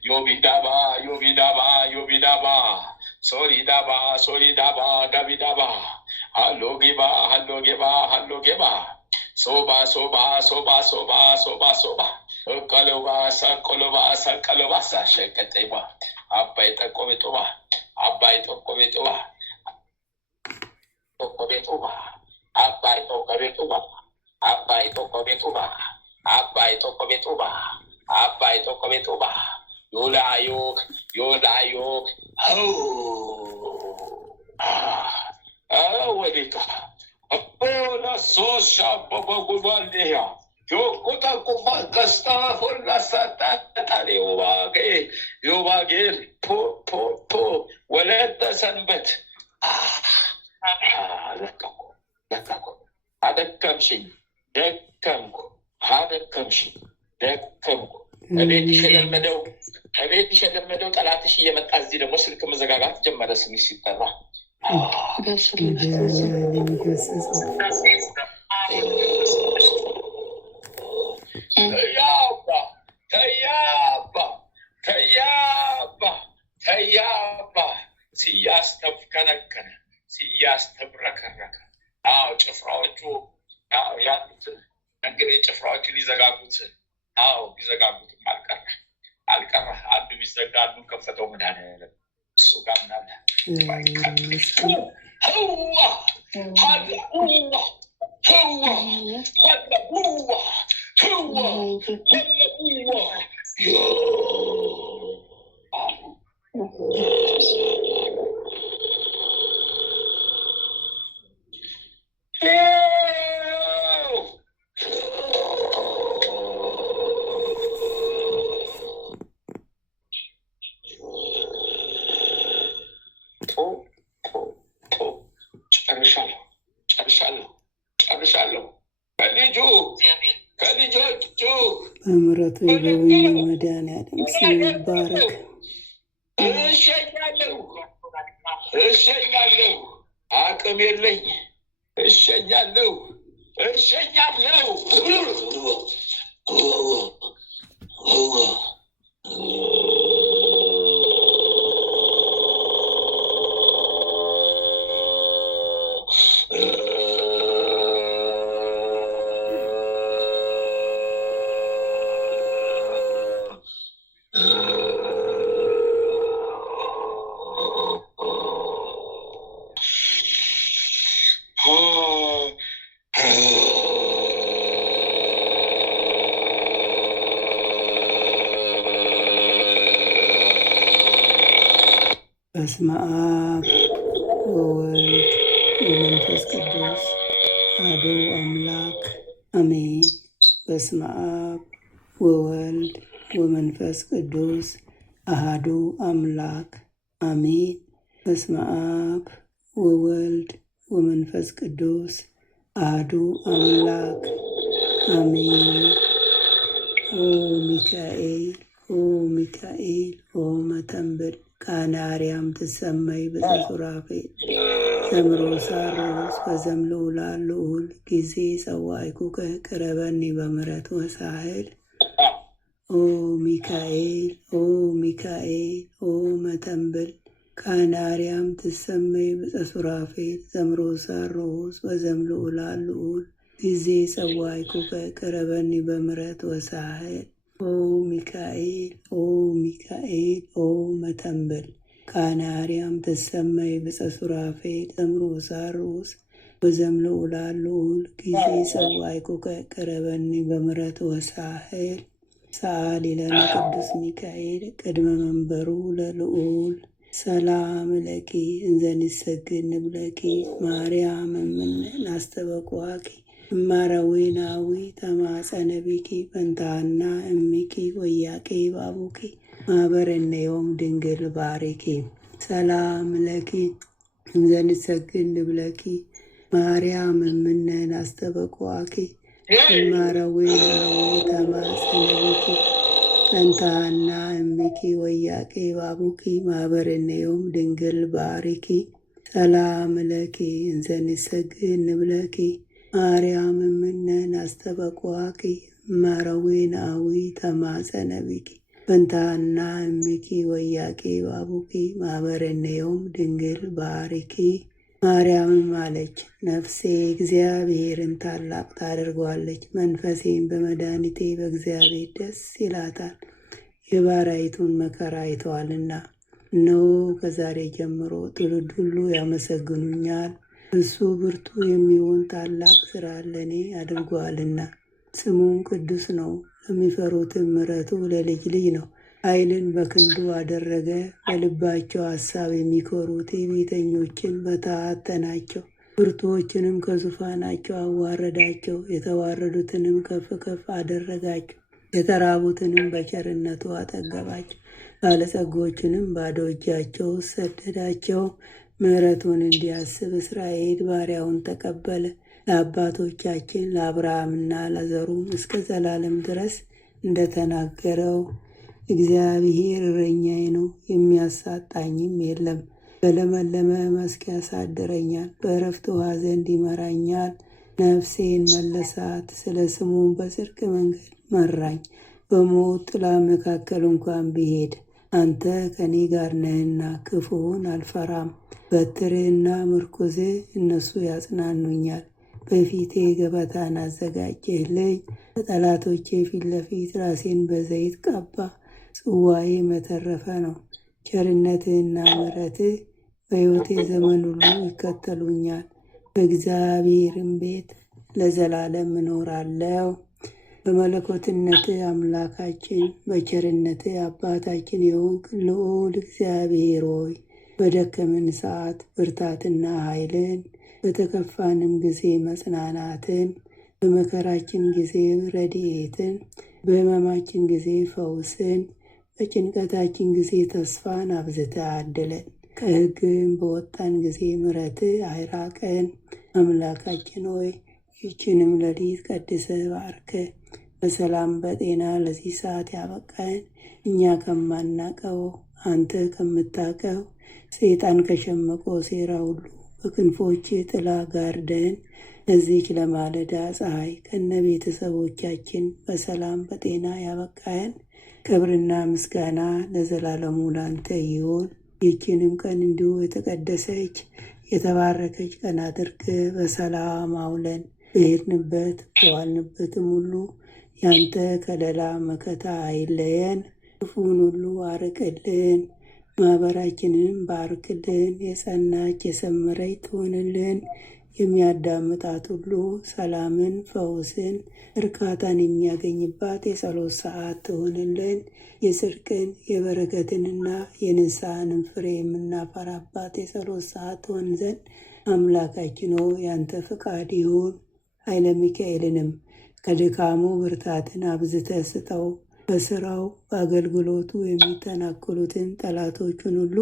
ዮቢዳባ ዮቢዳባ ዮቢዳባ ሶሪዳባ ሶሪዳባ ዳቢዳባ ሃሎጌባ ሃሎጌባ ሃሎጌባ ሶባ ሶባ ሶባ ሶባ ሶባ ሶባ እቀሎባ ሰቀሎባ ሰቀሎባ ሳሸቀጤባ አባይ ጠቆቤጦባ አባይ ጠቆቤጦባ ጠቆቤጦባ አባይ ጠቆቤጦባ አባይ ጠቆቤጦባ አባይ ጠቆቤጦባ አባይ ጠቆቤጦባ ዮላዮክ ዮላዮክ ወዲቃ ኦላ ሶሻ በበጉባልያ ዮቁታ ቁባ ቀስታ ሆላ ሳታታሌ ዮባጌ ዮባጌር ፖ ፖ ፖ ወለተ ሰንበት ለቀቁ ለቀቁ አደከምሽኝ ደከምኩ አደከምሽኝ ደከምኩ እቤት የለመደው ጠላትሽ እየመጣ እዚህ ደግሞ ስልክ መዘጋጋት ጀመረ። ስምሽ ሲጠራ ተያባ ሲያስተብከነከነ ሲያስተብረከረከ ጭፍራዎቹ ያሉት እንግዲህ ጭፍራዎቹን ይዘጋጉት ቢዘጋጉትም አልቀረ አንዱ ቢዘጋ አንዱ ከፈተው መድኃኒዓለም እሱ ጋር ምናለ ህዋ ሀለዋ ህዋ ሀለዋ ህዋ ሀለዋ ጨርሻለሁ። ከልጆቹ በምሕረቱ የጎበኘን መድኃኒዓለም ስሙ ይባረክ። እሸኛለሁ። አቅም የለኝ። እሸኛለሁ። በስመ አብ ወወልድ ወመንፈስ ቅዱስ አሐዱ አምላክ አሜን። በስመ አብ ወወልድ ወመንፈስ ቅዱስ አሐዱ አምላክ አሜን። በስመ አብ ወወልድ ወመንፈስ ቅዱስ አሐዱ አምላክ አሜን። ኦ ሚካኤል ኦ ሚካኤል ኦ መተንብል ቃና አርያም ትሰመይ በሱራፌል ዘምሮ ሳሮስ በዘምልዑላ ልዑል ጊዜ ጸዋዕኩከ ቅረበኒ በምሕረት ወሳህል ኦ ሚካኤል ኦ ሚካኤል ኦ መተንብል ቃና አርያም ትሰመይ በሱራፌል ዘምሮ ሳሮስ በዘምልዑላ ልዑል ጊዜ ጸዋዕኩከ ቅረበኒ በምሕረት ወሳህል ኦ ሚካኤል ኦ ሚካኤል ኦ መተንብል ቃና አርያም ትሰመይ በሱራፌል ዘምሮ ሳሮስ በዘምልዑላ ልዑል ጊዜ ጸዋዕኩከ ቅረበኒ በምሕረት ወሳህል ሰአሊ ለነ ቅዱስ ሚካኤል ቅድመ መንበሩ ለልዑል ሰላም ለኪ እንዘ ንሰግድ ንብለኪ ማርያም እምነ ናስተበቅዋኪ እማረዊናዊ ተማጸነቢኪ በንታና እሚኪ ወያቄ ባቡኪ ማህበረነዮም ድንግል ባሪኪ ሰላም ለኪ እንዘ ንሰግድ ንብለኪ ማርያም እምነ ናስተበቅዋኪ እማረዊናዊ ተማጸነቢኪ በንታና እሚኪ ወያቄ ባቡኪ ማህበረነዮም ድንግል ባሪኪ ሰላም ለኪ እንዘ ንሰግድ ንብለኪ ማርያም እምነ ናስተበቅዋኪ እማረዊናዊ ተማጸነቢኪ በንታና እሚኪ ወያቄ ባቡኪ ማህበረነዮም ድንግል ባሪኪ። ማርያምም አለች፣ ነፍሴ እግዚአብሔርን ታላቅ ታደርገዋለች፣ መንፈሴም በመድኃኒቴ በእግዚአብሔር ደስ ይላታል፣ የባሪያይቱን መከራ አይተዋልና። እነሆ ከዛሬ ጀምሮ ትውልድ ሁሉ ያመሰግኑኛል፣ እሱ ብርቱ የሚሆን ታላቅ ሥራ ለእኔ አድርጓልና። ስሙም ቅዱስ ነው፣ ለሚፈሩትም ምሕረቱ ለልጅ ልጅ ነው። ኃይልን በክንዱ አደረገ፣ በልባቸው ሐሳብ የሚኮሩ ትዕቢተኞችን በታተናቸው። ብርቱዎችንም ከዙፋናቸው አዋረዳቸው፣ የተዋረዱትንም ከፍ ከፍ አደረጋቸው። የተራቡትንም በቸርነቱ አጠገባቸው፣ ባለጸጎችንም ባዶ እጃቸው ሰደዳቸው። ምሕረቱን እንዲያስብ እስራኤል ባሪያውን ተቀበለ። ለአባቶቻችን ለአብርሃምና ለዘሩም እስከ ዘላለም ድረስ እንደተናገረው እግዚአብሔር እረኛዬ ነው፣ የሚያሳጣኝም የለም። በለመለመ መስክ ያሳድረኛል፣ በዕረፍት ውኃ ዘንድ ይመራኛል። ነፍሴን መለሳት፣ ስለ ስሙም በጽድቅ መንገድ መራኝ። በሞት ጥላ መካከል እንኳን ብሄድ አንተ ከኔ ጋር ነህና ክፉውን አልፈራም። በትርህና ምርኩዝህ እነሱ ያጽናኑኛል። በፊቴ ገበታን አዘጋጀህልኝ፣ በጠላቶቼ ፊት ለፊት ራሴን በዘይት ቀባ። ጽዋዬ መተረፈ ነው። ቸርነትህና ምሕረትህ በሕይወቴ ዘመን ሁሉ ይከተሉኛል። በእግዚአብሔርም ቤት ለዘላለም እኖራለሁ። በመለኮትነትህ አምላካችን፣ በቸርነትህ አባታችን የሆንክ ልዑል እግዚአብሔር ሆይ በደከምን ሰዓት ብርታትና ኃይልን፣ በተከፋንም ጊዜ መጽናናትን፣ በመከራችን ጊዜ ረድኤትን፣ በሕመማችን ጊዜ ፈውስን፣ በጭንቀታችን ጊዜ ተስፋን አብዝተህ አድለን። ከሕግም በወጣን ጊዜ ምሕረትህ አይራቀን። አምላካችን ሆይ ይህችንም ሌሊት ቀድሰህ ባርከህ በሰላም በጤና ለዚህ ሰዓት ያበቃን እኛ ከማናቀው አንተ ከምታቀው ሰይጣን ከሸመቀው ሴራ ሁሉ በክንፎች ጥላ ጋርደን ለዚች ለማለዳ ፀሐይ ከነ ቤተሰቦቻችን በሰላም በጤና ያበቃን። ክብርና ምስጋና ለዘላለሙ ላንተ ይሁን። ይህችንም ቀን እንዲሁ የተቀደሰች የተባረከች ቀን አድርገህ በሰላም አውለን። በሄድንበት በዋልንበትም ሁሉ ያንተ ከለላ መከታ አይለየን። ክፉን ሁሉ አርቅልን፣ ማኅበራችንንም ባርክልን። የጸናች የሰመረች ትሆንልን። የሚያዳምጣት ሁሉ ሰላምን፣ ፈውስን፣ እርካታን የሚያገኝባት የጸሎት ሰዓት ትሆንልን። የጽድቅን የበረከትንና የንስሐንም ፍሬ የምናፈራባት የጸሎት ሰዓት ትሆን ዘንድ አምላካችን ሆይ ያንተ ፍቃድ ይሁን። ኃይለ ሚካኤልንም ከድካሙ ብርታትን አብዝተህ ስጠው። በስራው በአገልግሎቱ የሚተናክሉትን ጠላቶቹን ሁሉ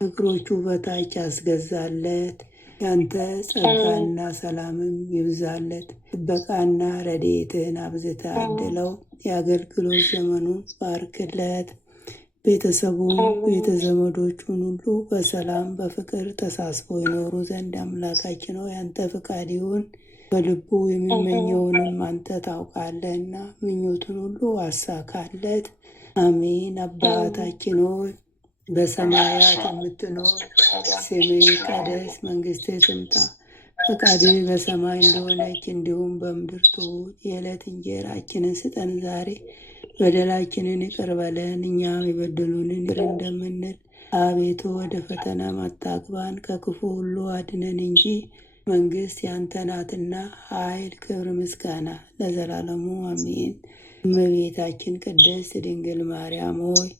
እግሮቹ በታች አስገዛለት። ያንተ ጸጋና ሰላምም ይብዛለት። ጥበቃና ረድኤትህን አብዝተህ አድለው። የአገልግሎት ዘመኑን ባርክለት። ቤተሰቡን ቤተዘመዶቹን ሁሉ በሰላም በፍቅር ተሳስበው ይኖሩ ዘንድ አምላካችን ሆይ ያንተ ፍቃድ ይሁን። በልቡ የሚመኘውንም አንተ ታውቃለህና ምኞቱን ሁሉ አሳካለት። አሜን። አባታችን ሆይ በሰማያት የምትኖር ስምህ ይቀደስ፣ መንግስትህ ትምጣ፣ ፈቃድህ በሰማይ እንደሆነች እንዲሁም በምድር ትሁን። የዕለት እንጀራችንን ስጠን ዛሬ፣ በደላችንን ይቅር በለን እኛም የበደሉንን ይቅር እንደምንል። አቤቱ ወደ ፈተና አታግባን፣ ከክፉ ሁሉ አድነን እንጂ መንግስት ያንተ ናትና፣ ኃይል፣ ክብር፣ ምስጋና ለዘላለሙ አሜን። እመቤታችን ቅድስት ድንግል ማርያም ሆይ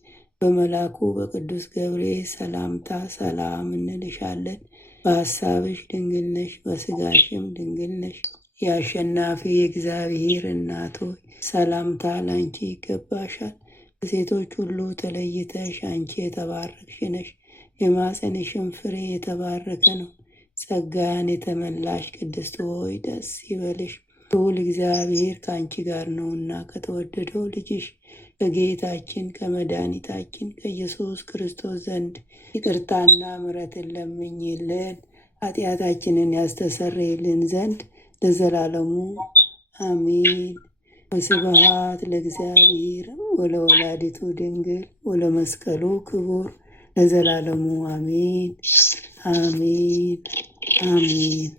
በመልአኩ በቅዱስ ገብርኤል ሰላምታ ሰላም እንልሻለን። በሐሳብሽ ድንግል ነሽ፣ በስጋሽም ድንግል ነሽ። የአሸናፊ የእግዚአብሔር እናት ሆይ ሰላምታ ላንቺ ይገባሻል። ከሴቶች ሁሉ ተለይተሽ አንቺ የተባረክሽ ነሽ። የማኅፀንሽም ፍሬ የተባረከ ነው። ጸጋን የተመላሽ ቅድስት ሆይ ደስ ይበልሽ፣ ልዑል እግዚአብሔር ከአንቺ ጋር ነውና ከተወደደው ልጅሽ ከጌታችን ከመድኃኒታችን ከኢየሱስ ክርስቶስ ዘንድ ይቅርታና ምሕረትን ለምኝልን ኃጢአታችንን ያስተሰርይልን ዘንድ ለዘላለሙ አሜን። ወስብሐት ለእግዚአብሔር ወለወላዲቱ ድንግል ወለመስቀሉ ክቡር ለዘላለሙ አሜን አሜን አሜን።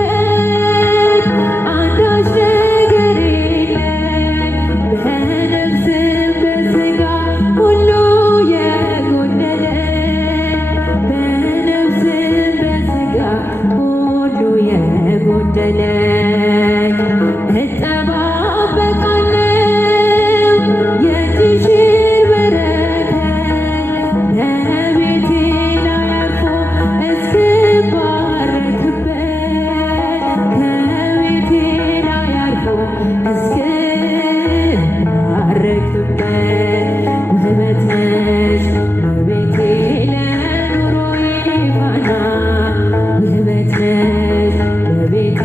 የምታመንበት አንዳች ነገር የለም፣ በነፍስም በሥጋ ሁሉ የጎደለ፣ በነፍስም በሥጋ ሁሉ የጎደለ እጠባበቃለሁ የእጅሽን በረከት በቤቴ ላይ አርፎ እስክባረክበት፣ ከቤቴ ላይ አርፎ እስክባረክበት። ውበት ነሽ በቤቴ ለኑሮዬ ፋና፣ ውበት ነሽ በቤቴ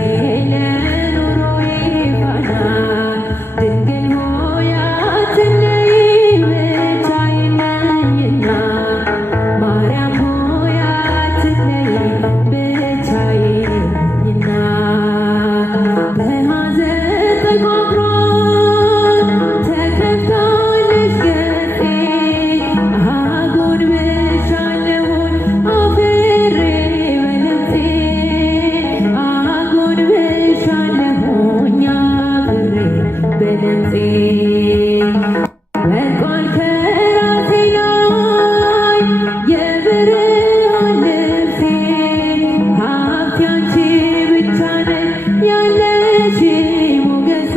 ለኑሮዬ ፋና። ድንግል ሆይ አትለይ ብቻዬን ነኝና፣ ማርያም ሆይ አትለይ ብቻዬን ነኝና። በሐዘን ጠጓጉሯን ተከፍታለች ገጼ፣ አጎንብሻለሁኝ አፍሬ በለምፄ፣ አጎንብሻለሁኝ አፍሬ በለምፄ። ወድቋል ከራሴ ላይ የብርሃን ልብሴ፣ ሀብቴ አንቺ ብቻ ነሽ ያለሽ ሞገሴ፣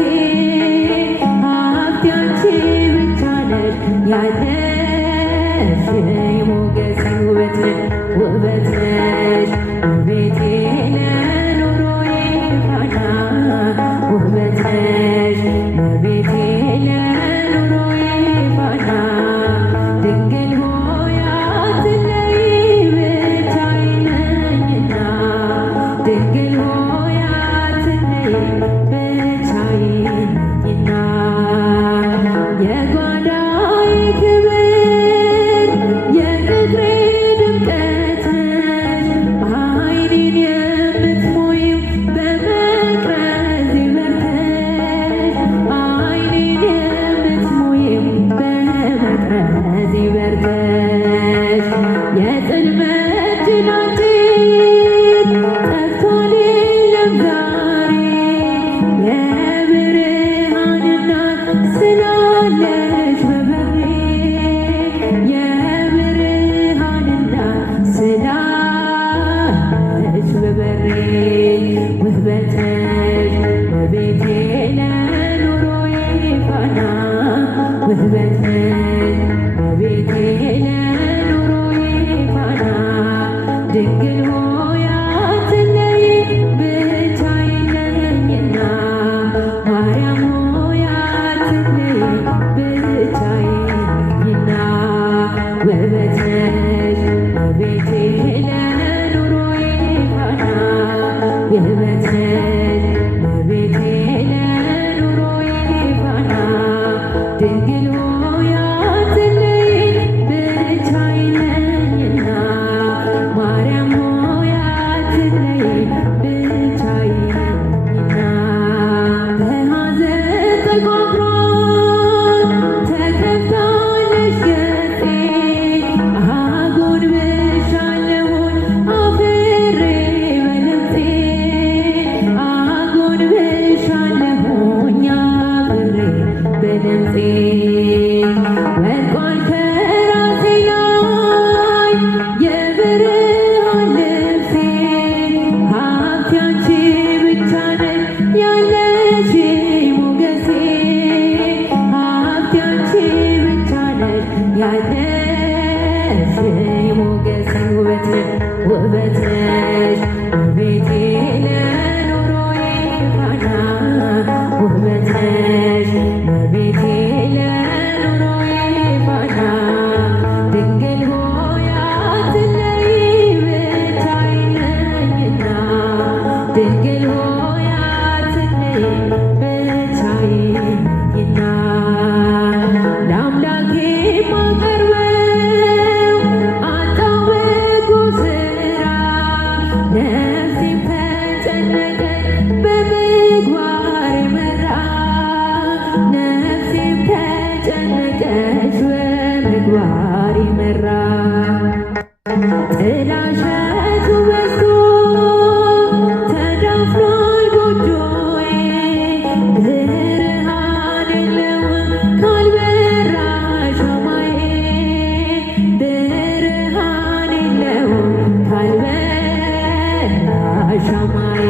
ሀብቴ አንቺ ብቻ ነሽ ያለሽ ሞገሴ። ውበት ነሽ ውበቴ ለኑሮዬ ፋና፣ ውበት ነሽ ውበቴ ለኑሮዬ ፋና። ድንግል ሆይ አትለይ ብቻዬን ነኝና፣ ድንግል ሆይ አትለይ ብቻዬን ነኝና። የጓዳዬ ክብር ውበት ነሽ እመቤቴ ለኑሮዬ ፋና ድንግል ሆይ አትለይ ብቻዬን ነኝና ማርያም ሆይ አትለይ ብቻዬን ነኝና ውበት ነሽ እመቤቴ ለኑሮዬ ፋና ውበት ነሽ እመቤቴ ለኑሮዬ ፋና ድንግል ሆይ አትለይ ብቻዬን ነኝና ማርያም ሆይ አትለይ ብቻዬን ነኝና በሐዘን ተቋቁሯል ተከፍታለች ገጼ አጎንብሻለሁኝ አፍሬ በለምፄ አጎንብሻለሁኝ አፍሬ በለምፄ ወድቋል ከራሴ ላይ የብርሃን ልብሴ ሀብቴ አንቺ ብቻ ነሽ ያለሽ ሞገሴ ሀብቴ አንቺ ብቻ ነሽ ያለሽ ሞገሴ ውበት ነሽ ውበቴ ለኑሮዬ ፋና ውበት ነሽ ውበቴ ለኑሮዬ ፋና ድንግል ሆይ አትለይ ብቻዬን ነኝና ድንግል ሆይ አትለይ ብቻዬን ነኝና ለአምላኬ ማቀርበው አጣሁ በጎ ሥራ ነፍሴም ተጨነቀች በምግባር መራ ነፍሴም ተጨነቀች በምግባር መራ ጥላሸቱ በዝቶ ተዳፍኗል ጎጆዬ ብርሃን የለውም ካልበራ ሻማዬ ብርሃን የለውም ካልበራ ሻማዬ